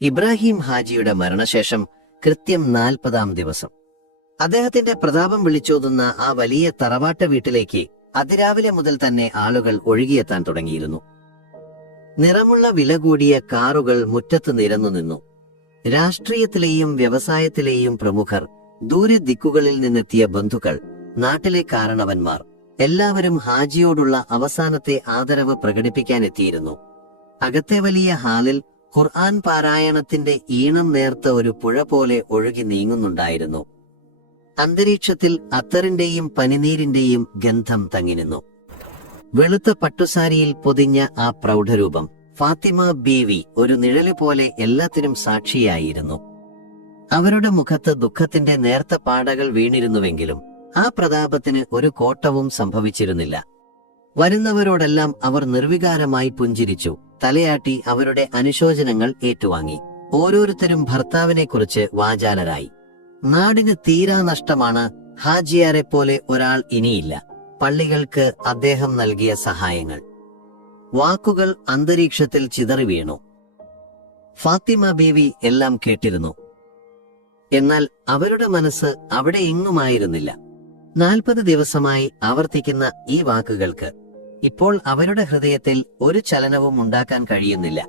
ഇബ്രാഹിം ഹാജിയുടെ മരണശേഷം കൃത്യം 40-ാം ദിവസം അദ്ദേഹത്തിന്റെ പ്രതാപം വിളിച്ചോതുന്ന ആ വലിയ തറവാട്ട വീട്ടിലേക്ക് അതിരാവിലെ മുതൽ തന്നെ ആളുകൾ ഒഴുകിയെത്താൻ തുടങ്ങിയിരുന്നു. നിറമുള്ള വില കൂടിയ കാറുകൾ മുറ്റത്ത് നിരന്നു നിന്നു. രാഷ്ട്രീയത്തിലെയും വ്യവസായത്തിലെയും പ്രമുഖർ, ദൂരെ ദിക്കുകളിൽ നിന്നെത്തിയ ബന്ധുക്കൾ, നാട്ടിലെ കാരണവന്മാർ എല്ലാവരും ഹാജിയോടുള്ള അവസാനത്തെ ആദരവ് പ്രകടിപ്പിക്കാനെത്തിയിരുന്നു. അകത്തെ വലിയ ഹാളിൽ ഖുർആൻ പാരായണത്തിന്റെ ഈണം നേർത്ത ഒരു പുഴ പോലെ ഒഴുകി നീങ്ങുന്നുണ്ടായിരുന്നു. അന്തരീക്ഷത്തിൽ അത്തറിന്റെയും പനിനീരിന്റെയും ഗന്ധം തങ്ങിനിന്നു. വെളുത്ത പട്ടുസാരിയിൽ പൊതിഞ്ഞ ആ പ്രൗഢരൂപം ഫാത്തിമ ബീവി ഒരു നിഴല് പോലെ എല്ലാത്തിനും സാക്ഷിയായിരുന്നു. അവരുടെ മുഖത്ത് ദുഃഖത്തിന്റെ നേർത്ത പാടകൾ വീണിരുന്നുവെങ്കിലും ആ പ്രതാപത്തിന് ഒരു കോട്ടവും സംഭവിച്ചിരുന്നില്ല. വരുന്നവരോടെല്ലാം അവർ നിർവികാരമായി പുഞ്ചിരിച്ചു, തലയാട്ടി അവരുടെ അനുശോചനങ്ങൾ ഏറ്റുവാങ്ങി. ഓരോരുത്തരും ഭർത്താവിനെക്കുറിച്ച് വാചാലരായി. നാടിന് തീരാ നഷ്ടമാണ്. ഹാജിയാരെ പോലെ ഒരാൾ ഇനിയില്ല. പള്ളികൾക്ക് അദ്ദേഹം നൽകിയ സഹായങ്ങൾ. വാക്കുകൾ അന്തരീക്ഷത്തിൽ ചിതറി വീണു. ഫാത്തിമ ബീവി എല്ലാം കേട്ടിരുന്നു. എന്നാൽ അവരുടെ മനസ്സ് അവിടെ എങ്ങുമായിരുന്നില്ല. 40 ദിവസമായി ആവർത്തിക്കുന്ന ഈ വാക്കുകൾക്ക് ഇപ്പോൾ അവരുടെ ഹൃദയത്തിൽ ഒരു ചലനവും ഉണ്ടാക്കാൻ കഴിയുന്നില്ല.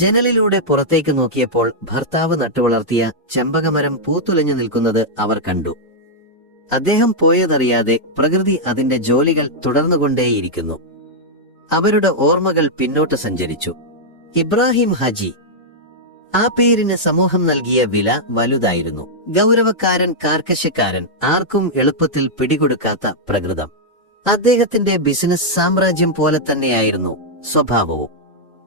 ജനലിലൂടെ പുറത്തേക്ക് നോക്കിയപ്പോൾ ഭർത്താവ് നട്ടുവളർത്തിയ ചെമ്പകമരം പൂത്തുലഞ്ഞു നിൽക്കുന്നത് അവർ കണ്ടു. അദ്ദേഹം പോയതറിയാതെ പ്രകൃതി അതിന്റെ ജോലികൾ തുടർന്നുകൊണ്ടേയിരിക്കുന്നു. അവരുടെ ഓർമ്മകൾ പിന്നോട്ട് സഞ്ചരിച്ചു. ഇബ്രാഹിം ഹാജി, ആ പേരിന് സമൂഹം നൽകിയ വില വലുതായിരുന്നു. ഗൗരവക്കാരൻ, കാർക്കശ്യക്കാരൻ, ആർക്കും എളുപ്പത്തിൽ പിടികൊടുക്കാത്ത പ്രകൃതം. അദ്ദേഹത്തിന്റെ ബിസിനസ് സാമ്രാജ്യം പോലെ തന്നെയായിരുന്നു സ്വഭാവവും,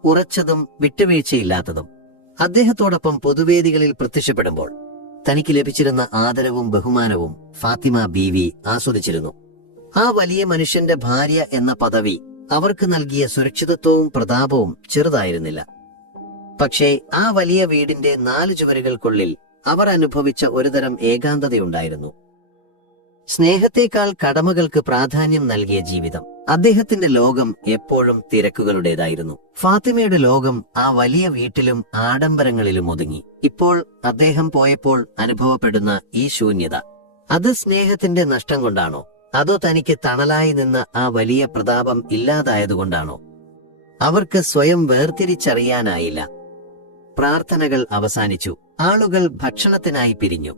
ഉറച്ചതും വിട്ടുവീഴ്ചയില്ലാത്തതും. അദ്ദേഹത്തോടൊപ്പം പൊതുവേദികളിൽ പ്രത്യക്ഷപ്പെടുമ്പോൾ തനിക്ക് ലഭിച്ചിരുന്ന ആദരവും ബഹുമാനവും ഫാത്തിമ ബീവി ആസ്വദിച്ചിരുന്നു. ആ വലിയ മനുഷ്യന്റെ ഭാര്യ എന്ന പദവി അവർക്ക് നൽകിയ സുരക്ഷിതത്വവും പ്രതാപവും ചെറുതായിരുന്നില്ല. പക്ഷേ ആ വലിയ വീടിന്റെ 4 ചുവരുകൾക്കുള്ളിൽ അവർ അനുഭവിച്ച ഒരുതരം ഏകാന്തതയുണ്ടായിരുന്നു. സ്നേഹത്തേക്കാൾ കടമകൾക്ക് പ്രാധാന്യം നൽകിയ ജീവിതം. അദ്ദേഹത്തിന്റെ ലോകം എപ്പോഴും തിരക്കുകളുടേതായിരുന്നു. ഫാത്തിമയുടെ ലോകം ആ വലിയ വീട്ടിലും ആഡംബരങ്ങളിലും ഒതുങ്ങി. ഇപ്പോൾ അദ്ദേഹം പോയപ്പോൾ അനുഭവപ്പെടുന്ന ഈ ശൂന്യത, അത് സ്നേഹത്തിന്റെ നഷ്ടം കൊണ്ടാണോ, അതോ തനിക്ക് തണലായി നിന്ന ആ വലിയ പ്രതാപം ഇല്ലാതായതുകൊണ്ടാണോ? അവർക്ക് സ്വയം വേർതിരിച്ചറിയാനായില്ല. പ്രാർത്ഥനകൾ അവസാനിച്ചു. ആളുകൾ ഭക്ഷണത്തിനായി പിരിഞ്ഞു.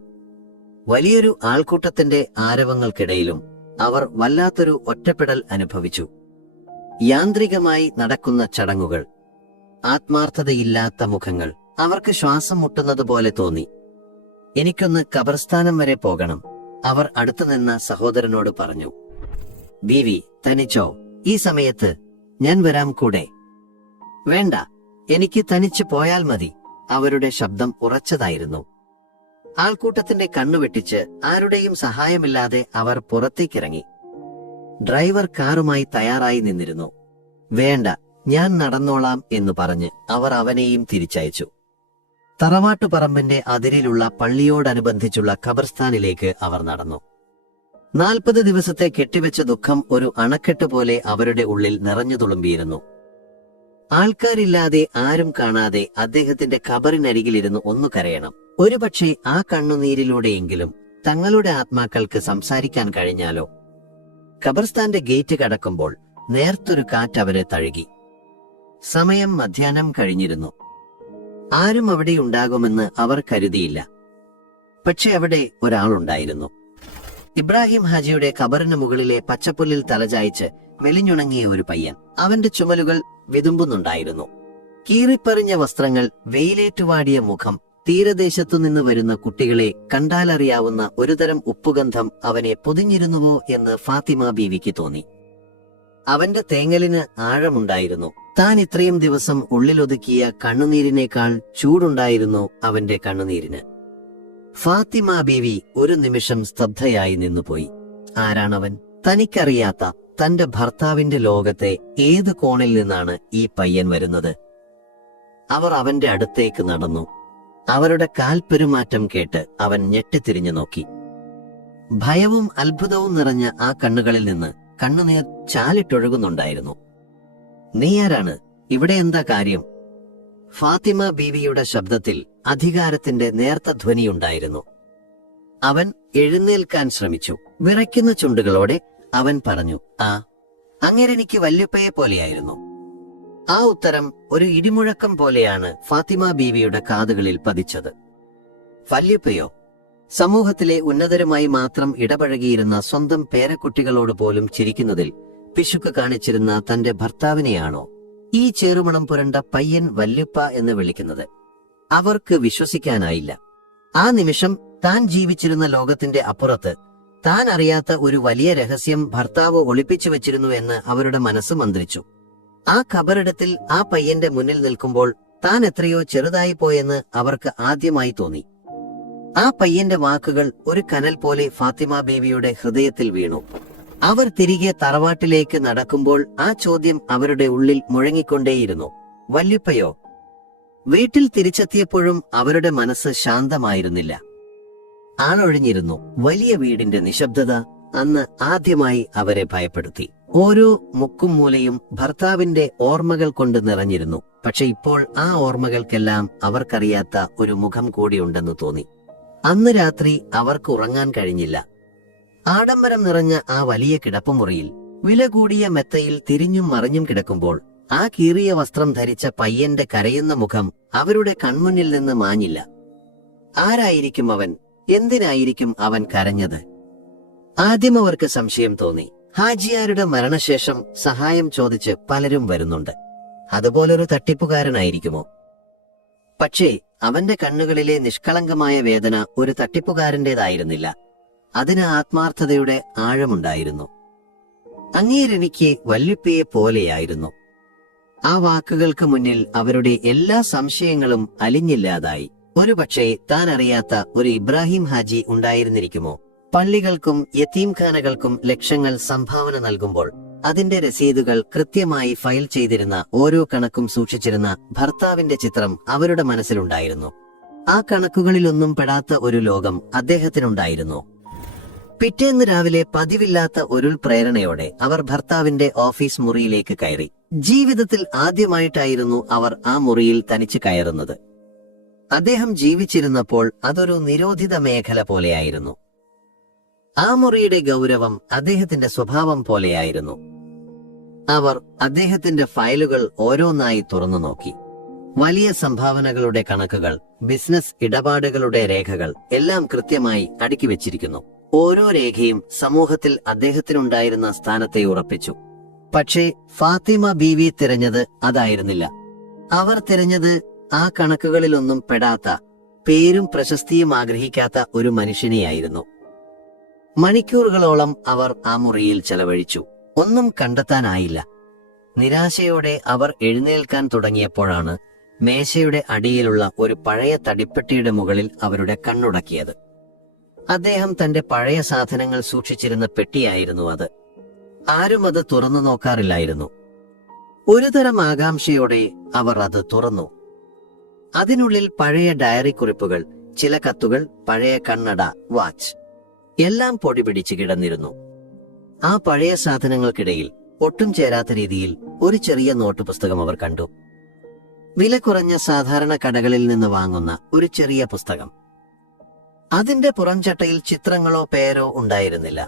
വലിയൊരു ആൾക്കൂട്ടത്തിന്റെ ആരവങ്ങൾക്കിടയിലും അവർ വല്ലാത്തൊരു ഒറ്റപ്പെടൽ അനുഭവിച്ചു. യാന്ത്രികമായി നടക്കുന്ന ചടങ്ങുകൾ, ആത്മാർത്ഥതയില്ലാത്ത മുഖങ്ങൾ. അവർക്ക് ശ്വാസം മുട്ടുന്നത് പോലെ തോന്നി. എനിക്കൊന്ന് ഖബർസ്ഥാനം വരെ പോകണം, അവർ അടുത്തുനിന്ന സഹോദരനോട് പറഞ്ഞു. ബീവി, തനിച്ചോ? ഈ സമയത്ത് ഞാൻ വരാം കൂടെ. വേണ്ട, എനിക്ക് തനിച്ച് പോയാൽ മതി. അവരുടെ ശബ്ദം ഉറച്ചതായിരുന്നു. ആൾക്കൂട്ടത്തിന്റെ കണ്ണുവെട്ടിച്ച് ആരുടെയും സഹായമില്ലാതെ അവർ പുറത്തേക്കിറങ്ങി. ഡ്രൈവർ കാറുമായി തയ്യാറായി നിന്നിരുന്നു. വേണ്ട, ഞാൻ നടന്നോളാം എന്ന് പറഞ്ഞ് അവർ അവനെയും തിരിച്ചയച്ചു. തറവാട്ടുപറമ്പിന്റെ അതിരിലുള്ള പള്ളിയോടനുബന്ധിച്ചുള്ള ഖബർസ്ഥാനിലേക്ക് അവർ നടന്നു. 40 ദിവസത്തെ കെട്ടിവെച്ച ദുഃഖം ഒരു അണക്കെട്ട് പോലെ അവരുടെ ഉള്ളിൽ നിറഞ്ഞു തുളുമ്പിയിരുന്നു. ആൾക്കാരില്ലാതെ, ആരും കാണാതെ അദ്ദേഹത്തിന്റെ ഖബറിനരികിലിരുന്ന് ഒന്നു കരയണം. ഒരുപക്ഷെ ആ കണ്ണുനീരിലൂടെയെങ്കിലും തങ്ങളുടെ ആത്മാക്കൾക്ക് സംസാരിക്കാൻ കഴിഞ്ഞാലോ? ഖബർസ്ഥാന്റെ ഗേറ്റ് കടക്കുമ്പോൾ നേർത്തൊരു കാറ്റ് അവരെ തഴുകി. സമയം മധ്യാഹ്നം കഴിഞ്ഞിരുന്നു. ആരും അവിടെ ഉണ്ടാകുമെന്ന് അവർ കരുതിയില്ല. പക്ഷെ അവിടെ ഒരാളുണ്ടായിരുന്നു. ഇബ്രാഹിം ഹാജിയുടെ ഖബറിന് മുകളിലെ പച്ചപ്പുല്ലിൽ തലചായ്ച്ച് മെലിഞ്ഞുണങ്ങിയ ഒരു പയ്യൻ. അവന്റെ ചുമലുകൾ വിതുമ്പുന്നുണ്ടായിരുന്നു. കീറിപ്പറിഞ്ഞ വസ്ത്രങ്ങൾ, വെയിലേറ്റുവാടിയ മുഖം, തീരദേശത്തുനിന്ന് വരുന്ന കുട്ടികളെ കണ്ടാലറിയാവുന്ന ഒരുതരം ഉപ്പുഗന്ധം അവനെ പൊതിഞ്ഞിരുന്നുവോ എന്ന് ഫാത്തിമ ബീവിക്ക് തോന്നി. അവന്റെ തേങ്ങലിന് ആഴമുണ്ടായിരുന്നു. താൻ ഇത്രയും ദിവസം ഉള്ളിലൊതുക്കിയ കണ്ണുനീരിനേക്കാൾ ചൂടുണ്ടായിരുന്നു അവന്റെ കണ്ണുനീരിന്. ഫാത്തിമ ബീവി ഒരു നിമിഷം സ്തബ്ധയായി നിന്നുപോയി. ആരാണവൻ? തനിക്കറിയാത്ത തന്റെ ഭർത്താവിന്റെ ലോകത്തെ ഏത് കോണിൽ നിന്നാണ് ഈ പയ്യൻ വരുന്നത്? അവർ അവന്റെ അടുത്തേക്ക് നടന്നു. അവരുടെ കാൽപ്പെരുമാറ്റം കേട്ട് അവൻ ഞെട്ടിത്തിരിഞ്ഞു നോക്കി. ഭയവും അത്ഭുതവും നിറഞ്ഞ ആ കണ്ണുകളിൽ നിന്ന് കണ്ണുനീർ ചാലിട്ടൊഴുകുന്നുണ്ടായിരുന്നു. നീ ആരാണ്? ഇവിടെ എന്താ കാര്യം? ഫാത്തിമ ബീവിയുടെ ശബ്ദത്തിൽ അധികാരത്തിന്റെ നേർത്ത ധ്വനിയുണ്ടായിരുന്നു. അവൻ എഴുന്നേൽക്കാൻ ശ്രമിച്ചു. വിറയ്ക്കുന്ന ചുണ്ടുകളോടെ അവൻ പറഞ്ഞു, അങ്ങേരെനിക്ക് വല്യുപ്പയെ പോലെയായിരുന്നു. ആ ഉത്തരം ഒരു ഇടിമുഴക്കം പോലെയാണ് ഫാത്തിമ ബീവിയുടെ കാതുകളിൽ പതിച്ചത്. വല്യുപ്പയോ? സമൂഹത്തിലെ ഉന്നതരുമായി മാത്രം ഇടപഴകിയിരുന്ന സ്വന്തം പേരക്കുട്ടികളോട് പോലും ചിരിക്കുന്നതിൽ പിശുക്ക് കാണിച്ചിരുന്ന തന്റെ ഭർത്താവിനെയാണോ ഈ ചേറുമണം പുരണ്ട പയ്യൻ വല്യുപ്പ എന്ന് വിളിക്കുന്നത്? അവർക്ക് വിശ്വസിക്കാനായില്ല. ആ നിമിഷം താൻ ജീവിച്ചിരുന്ന ലോകത്തിന്റെ അപ്പുറത്ത് താൻ അറിയാത്ത ഒരു വലിയ രഹസ്യം ഭർത്താവ് ഒളിപ്പിച്ചു വെച്ചിരുന്നു എന്ന് അവരുടെ മനസ്സ് മന്ത്രിച്ചു. ആ ഖബറിടത്തിൽ ആ പയ്യന്റെ മുന്നിൽ നിൽക്കുമ്പോൾ താൻ എത്രയോ ചെറുതായി പോയെന്ന് അവർക്ക് ആദ്യമായി തോന്നി. ആ പയ്യന്റെ വാക്കുകൾ ഒരു കനൽ പോലെ ഫാത്തിമ ബീവിയുടെ ഹൃദയത്തിൽ വീണു. അവർ തിരികെ തറവാട്ടിലേക്ക് നടക്കുമ്പോൾ ആ ചോദ്യം അവരുടെ ഉള്ളിൽ മുഴങ്ങിക്കൊണ്ടേയിരുന്നു. വല്യുപ്പയോ? വീട്ടിൽ തിരിച്ചെത്തിയപ്പോഴും അവരുടെ മനസ്സ് ശാന്തമായിരുന്നില്ല. ആളൊഴിഞ്ഞിരുന്നു. വലിയ വീടിന്റെ നിശബ്ദത അന്ന് ആദ്യമായി അവരെ ഭയപ്പെടുത്തി. ഓരോ മുക്കും മൂലയും ഭർത്താവിന്റെ ഓർമ്മകൾ കൊണ്ട് നിറഞ്ഞിരുന്നു. പക്ഷെ ഇപ്പോൾ ആ ഓർമ്മകൾക്കെല്ലാം അവർക്കറിയാത്ത ഒരു മുഖം കൂടിയുണ്ടെന്ന് തോന്നി. അന്ന് രാത്രി അവർക്ക് ഉറങ്ങാൻ കഴിഞ്ഞില്ല. ആഡംബരം നിറഞ്ഞ ആ വലിയ കിടപ്പുമുറിയിൽ വില കൂടിയ മെത്തയിൽ തിരിഞ്ഞും മറിഞ്ഞും കിടക്കുമ്പോൾ ആ കീറിയ വസ്ത്രം ധരിച്ച പയ്യന്റെ കരയുന്ന മുഖം അവരുടെ കൺമുന്നിൽ നിന്ന് മാഞ്ഞില്ല. ആരായിരിക്കും അവൻ? എന്തിനായിരിക്കും അവൻ കരഞ്ഞത്? ആദ്യം അവർക്ക് സംശയം തോന്നി. ഹാജിയാരുടെ മരണശേഷം സഹായം ചോദിച്ച് പലരും വരുന്നുണ്ട്. അതുപോലൊരു തട്ടിപ്പുകാരനായിരിക്കുമോ? പക്ഷേ അവന്റെ കണ്ണുകളിലെ നിഷ്കളങ്കമായ വേദന ഒരു തട്ടിപ്പുകാരന്റേതായിരുന്നില്ല. അതിന് ആത്മാർത്ഥതയുടെ ആഴമുണ്ടായിരുന്നു. അങ്ങേരെനിക്ക് വല്യുപ്പയെ പോലെയായിരുന്നു. ആ വാക്കുകൾക്ക് മുന്നിൽ അവരുടെ എല്ലാ സംശയങ്ങളും അലിഞ്ഞില്ലാതായി. ഒരുപക്ഷെ താൻ അറിയാത്ത ഒരു ഇബ്രാഹിം ഹാജി ഉണ്ടായിരുന്നിരിക്കുമോ? പള്ളികൾക്കും യതീംഖാനകൾക്കും ലക്ഷങ്ങൾ സംഭാവന നൽകുമ്പോൾ അതിന്റെ രസീതുകൾ കൃത്യമായി ഫയൽ ചെയ്തിരുന്ന, ഓരോ കണക്കും സൂക്ഷിച്ചിരുന്ന ഭർത്താവിന്റെ ചിത്രം അവരുടെ മനസ്സിലുണ്ടായിരുന്നു. ആ കണക്കുകളിലൊന്നും പെടാത്ത ഒരു ലോകം അദ്ദേഹത്തിനുണ്ടായിരുന്നു. പിറ്റേന്ന് രാവിലെ പതിവില്ലാത്ത ഒരു പ്രേരണയോടെ അവർ ഭർത്താവിന്റെ ഓഫീസ് മുറിയിലേക്ക് കയറി. ജീവിതത്തിൽ ആദ്യമായിട്ടായിരുന്നു അവർ ആ മുറിയിൽ തനിച്ച് കയറുന്നത്. അദ്ദേഹം ജീവിച്ചിരുന്നപ്പോൾ അതൊരു നിരോധിത മേഖല പോലെയായിരുന്നു. ആ മുറിയുടെ ഗൗരവം അദ്ദേഹത്തിന്റെ സ്വഭാവം പോലെയായിരുന്നു. അവർ അദ്ദേഹത്തിന്റെ ഫയലുകൾ ഓരോന്നായി തുറന്നു നോക്കി. വലിയ സംഭാവനകളുടെ കണക്കുകൾ, ബിസിനസ് ഇടപാടുകളുടെ രേഖകൾ എല്ലാം കൃത്യമായി അടുക്കി വെച്ചിരിക്കുന്നു. ഓരോ രേഖയും സമൂഹത്തിൽ അദ്ദേഹത്തിനുണ്ടായിരുന്ന സ്ഥാനത്തെ ഉറപ്പിച്ചു. പക്ഷേ ഫാത്തിമ ബീവി തിരഞ്ഞത് അതായിരുന്നില്ല. അവർ തിരഞ്ഞത് ആ കണക്കുകളിലൊന്നും പെടാത്ത, പേരും പ്രശസ്തിയും ആഗ്രഹിക്കാത്ത ഒരു മനുഷ്യനെയായിരുന്നു. മണിക്കൂറുകളോളം അവർ ആ മുറിയിൽ ചെലവഴിച്ചു. ഒന്നും കണ്ടെത്താനായില്ല. നിരാശയോടെ അവർ എഴുന്നേൽക്കാൻ തുടങ്ങിയപ്പോഴാണ് മേശയുടെ അടിയിലുള്ള ഒരു പഴയ തടിപ്പെട്ടിയുടെ മുകളിൽ അവരുടെ കണ്ണുടക്കിയത്. അദ്ദേഹം തന്റെ പഴയ സാധനങ്ങൾ സൂക്ഷിച്ചിരുന്ന പെട്ടിയായിരുന്നു അത്. ആരും അത് തുറന്നു നോക്കാറില്ലായിരുന്നു. ഒരുതരം ആകാംക്ഷയോടെ അവർ അത് തുറന്നു. അതിനുള്ളിൽ പഴയ ഡയറി കുറിപ്പുകൾ, ചില കത്തുകൾ, പഴയ കണ്ണട, വാച്ച് എല്ലാം പൊടി പിടിച്ച് കിടന്നിരുന്നു. ആ പഴയ സാധനങ്ങൾക്കിടയിൽ ഒട്ടും ചേരാത്ത രീതിയിൽ ഒരു ചെറിയ നോട്ട് പുസ്തകം അവർ കണ്ടു. വില കുറഞ്ഞ സാധാരണ കടകളിൽ നിന്ന് വാങ്ങുന്ന ഒരു ചെറിയ പുസ്തകം. അതിന്റെ പുറംചട്ടയിൽ ചിത്രങ്ങളോ പേരോ ഉണ്ടായിരുന്നില്ല.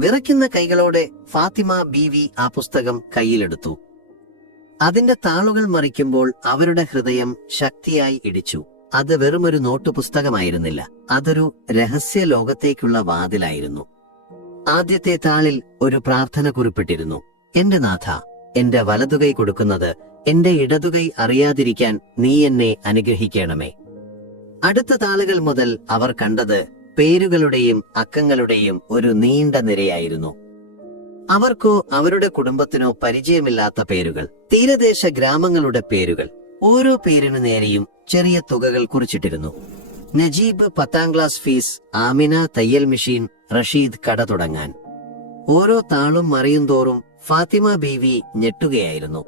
വിറയ്ക്കുന്ന കൈകളോടെ ഫാത്തിമ ബീവി ആ പുസ്തകം കയ്യിലെടുത്തു. അതിന്റെ താളുകൾ മറിക്കുമ്പോൾ അവരുടെ ഹൃദയം ശക്തിയായി ഇടിച്ചു. അത് വെറുമൊരു നോട്ടു പുസ്തകമായിരുന്നില്ല, അതൊരു രഹസ്യ ലോകത്തേക്കുള്ള വാതിലായിരുന്നു. ആദ്യത്തെ താളിൽ ഒരു പ്രാർത്ഥന കുറിപ്പിട്ടിരുന്നു. എന്റെ നാഥ, എന്റെ വലതുകൈ കൊടുക്കുന്നത് എന്റെ ഇടതുകൈ അറിയാതിരിക്കാൻ നീ എന്നെ അനുഗ്രഹിക്കണമേ. അടുത്ത താളുകൾ മുതൽ അവർ കണ്ടത് പേരുകളുടെയും അക്കങ്ങളുടെയും ഒരു നീണ്ട നിരയായിരുന്നു. അവർക്കോ അവരുടെ കുടുംബത്തിനോ പരിചയമില്ലാത്ത പേരുകൾ, തീരദേശ ഗ്രാമങ്ങളുടെ പേരുകൾ. ഓരോ പേരിനു നേരെയും ചെറിയ തുകകൾ കുറിച്ചിട്ടിരുന്നു. നജീബ് 10ാം ക്ലാസ് ഫീസ്, ആമിന തയ്യൽ മെഷീൻ, റഷീദ് കട തുടങ്ങാൻ. ഓരോ താളും മറിയും തോറും ഫാത്തിമ ബീവി ഞെട്ടുകയായിരുന്നു.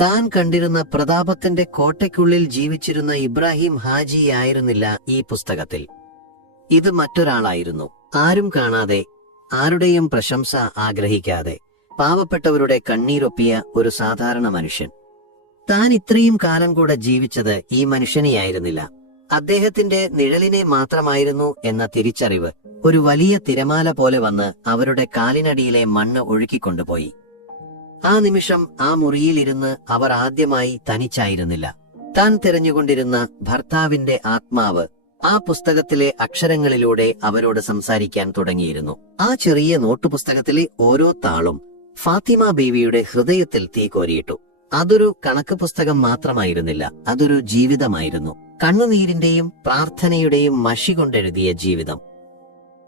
താൻ കണ്ടിരുന്ന പ്രതാപത്തിന്റെ കോട്ടയ്ക്കുള്ളിൽ ജീവിച്ചിരുന്ന ഇബ്രാഹിം ഹാജി ആയിരുന്നില്ല ഈ പുസ്തകത്തിൽ. ഇത് മറ്റൊരാളായിരുന്നു. ആരും കാണാതെ, ആരുടെയും പ്രശംസ ആഗ്രഹിക്കാതെ, പാവപ്പെട്ടവരുടെ കണ്ണീരൊപ്പിയ ഒരു സാധാരണ മനുഷ്യൻ. താൻ ഇത്രയും കാലം കൂടെ ജീവിച്ചത് ഈ മനുഷ്യനെയായിരുന്നില്ല, അദ്ദേഹത്തിന്റെ നിഴലിനെ മാത്രമായിരുന്നു എന്ന തിരിച്ചറിവ് ഒരു വലിയ തിരമാല പോലെ വന്ന് അവരുടെ കാലിനടിയിലെ മണ്ണ് ഒഴുക്കിക്കൊണ്ടുപോയി. ആ നിമിഷം ആ മുറിയിലിരുന്ന് അവർ ആദ്യമായി തനിച്ചായിരുന്നില്ല. താൻ തിരഞ്ഞുകൊണ്ടിരുന്ന ഭർത്താവിന്റെ ആത്മാവ് ആ പുസ്തകത്തിലെ അക്ഷരങ്ങളിലൂടെ അവരോട് സംസാരിക്കാൻ തുടങ്ങിയിരുന്നു. ആ ചെറിയ നോട്ടുപുസ്തകത്തിലെ ഓരോ താളും ഫാത്തിമ ബീവിയുടെ ഹൃദയത്തിൽ തീ കോരിയിട്ടു. അതൊരു കണക്ക് പുസ്തകം മാത്രമായിരുന്നില്ല, അതൊരു ജീവിതമായിരുന്നു. കണ്ണുനീരിന്റെയും പ്രാർത്ഥനയുടെയും മഷി കൊണ്ടെഴുതിയ ജീവിതം.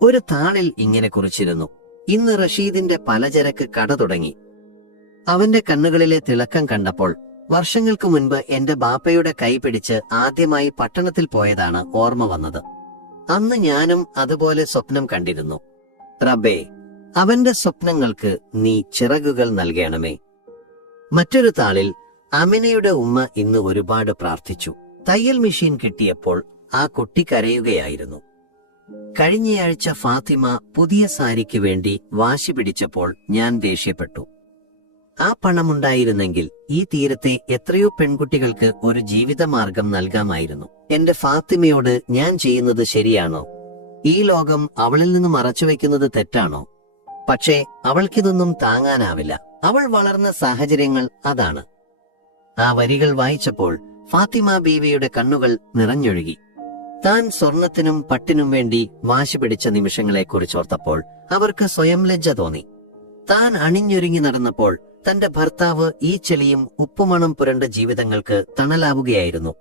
ഒരു താളിൽ ഇങ്ങനെ കുറിച്ചിരുന്നു: ഇന്ന് റഷീദിന്റെ പലചരക്ക് കട തുടങ്ങി. അവന്റെ കണ്ണുകളിലെ തിളക്കം കണ്ടപ്പോൾ വർഷങ്ങൾക്ക് മുൻപ് എന്റെ ബാപ്പയുടെ കൈ പിടിച്ച് ആദ്യമായി പട്ടണത്തിൽ പോയതാണ് ഓർമ്മ വന്നത്. അന്ന് ഞാനും അതുപോലെ സ്വപ്നം കണ്ടിരുന്നു. റബ്ബേ, അവന്റെ സ്വപ്നങ്ങൾക്ക് നീ ചിറകുകൾ നൽകണമേ. മറ്റൊരു താളിൽ അമിനയുടെ ഉമ്മ ഇന്ന് ഒരുപാട് പ്രാർത്ഥിച്ചു. തയ്യൽ മെഷീൻ കിട്ടിയപ്പോൾ ആ കുട്ടി കരയുകയായിരുന്നു. കഴിഞ്ഞയാഴ്ച ഫാത്തിമ പുതിയ സാരിക്ക് വേണ്ടി വാശി പിടിച്ചപ്പോൾ ഞാൻ ദേഷ്യപ്പെട്ടു. ആ പണമുണ്ടായിരുന്നെങ്കിൽ ഈ തീരത്തെ എത്രയോ പെൺകുട്ടികൾക്ക് ഒരു ജീവിതമാർഗം നൽകാമായിരുന്നു. എന്റെ ഫാത്തിമയോട് ഞാൻ ചെയ്യുന്നത് ശരിയാണോ? ഈ ലോകം അവളിൽ നിന്ന് മറച്ചുവെക്കുന്നത് തെറ്റാണോ? പക്ഷേ അവൾക്കിതൊന്നും താങ്ങാനാവില്ല. അവൾ വളർന്ന സാഹചര്യങ്ങൾ അതാണ്. ആ വരികൾ വായിച്ചപ്പോൾ ഫാത്തിമ ബീവിയുടെ കണ്ണുകൾ നിറഞ്ഞൊഴുകി. താൻ സ്വർണത്തിനും പട്ടിനും വേണ്ടി വാശി പിടിച്ച നിമിഷങ്ങളെക്കുറിച്ചോർത്തപ്പോൾ അവർക്ക് സ്വയം ലജ്ജ തോന്നി. താൻ അണിഞ്ഞൊരുങ്ങി നടന്നപ്പോൾ തന്റെ ഭർത്താവ് ഈ ചെളിയും ഉപ്പുമണം പുരണ്ട ജീവിതങ്ങൾക്ക് തണലാവുകയായിരുന്നു.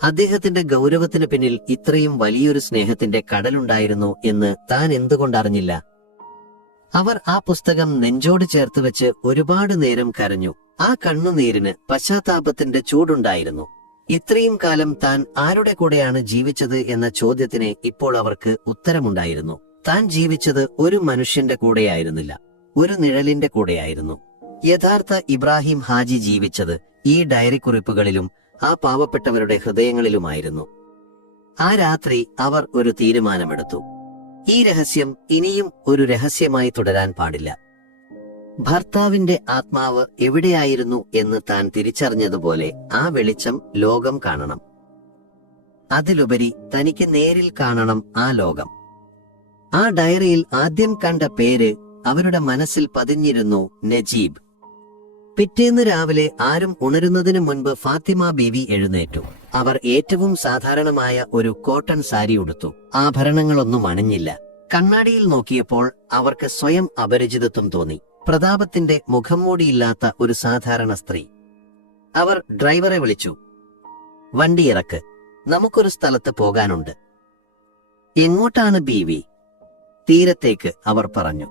അദ്ദേഹത്തിന്റെ ഗൗരവത്തിന് പിന്നിൽ ഇത്രയും വലിയൊരു സ്നേഹത്തിന്റെ കടലുണ്ടായിരുന്നു എന്ന് താൻ എന്തുകൊണ്ടറിഞ്ഞില്ല? അവർ ആ പുസ്തകം നെഞ്ചോട് ചേർത്ത് വെച്ച് ഒരുപാട് നേരം കരഞ്ഞു. ആ കണ്ണുനീരിന് പശ്ചാത്താപത്തിന്റെ ചൂടുണ്ടായിരുന്നു. ഇത്രയും കാലം താൻ ആരുടെ കൂടെയാണ് ജീവിച്ചത് എന്ന ചോദ്യത്തിന് ഇപ്പോൾ അവർക്ക് ഉത്തരമുണ്ടായിരുന്നു. താൻ ജീവിച്ചത് ഒരു മനുഷ്യന്റെ കൂടെയായിരുന്നില്ല, ഒരു നിഴലിന്റെ കൂടെയായിരുന്നു. യഥാർത്ഥ ഇബ്രാഹിം ഹാജി ജീവിച്ചത് ഈ ഡയറി കുറിപ്പുകളിലും ആ പാവപ്പെട്ടവരുടെ ഹൃദയങ്ങളിലുമായിരുന്നു. ആ രാത്രി അവർ ഒരു തീരുമാനമെടുത്തു: ഈ രഹസ്യം ഇനിയും ഒരു രഹസ്യമായി തുടരാൻ പാടില്ല. ഭർത്താവിന്റെ ആത്മാവ് എവിടെയായിരുന്നു എന്ന് താൻ തിരിച്ചറിഞ്ഞതുപോലെ ആ വെളിച്ചം ലോകം കാണണം. അതിലുപരി തനിക്ക് നേരിൽ കാണണം ആ ലോകം. ആ ഡയറിയിൽ ആദ്യം കണ്ട പേര് അവരുടെ മനസ്സിൽ പതിഞ്ഞിരുന്നു: നജീബ്. പിറ്റേന്ന് രാവിലെ ആരും ഉണരുന്നതിനു മുൻപ് ഫാത്തിമ ബീവി എഴുന്നേറ്റു. അവർ ഏറ്റവും സാധാരണമായ ഒരു കോട്ടൺ സാരി ഉടുത്തു. ആഭരണങ്ങളൊന്നും അണിഞ്ഞില്ല. കണ്ണാടിയിൽ നോക്കിയപ്പോൾ അവർക്ക് സ്വയം അപരിചിതത്വം തോന്നി. പ്രതാപത്തിന്റെ മുഖം മൂടിയില്ലാത്ത ഒരു സാധാരണ സ്ത്രീ. അവർ ഡ്രൈവറെ വിളിച്ചു: വണ്ടി ഇറക്ക്, നമുക്കൊരു സ്ഥലത്ത് പോകാനുണ്ട്. എങ്ങോട്ടാണ് ബീവി? തീരത്തേക്ക്, അവർ പറഞ്ഞു.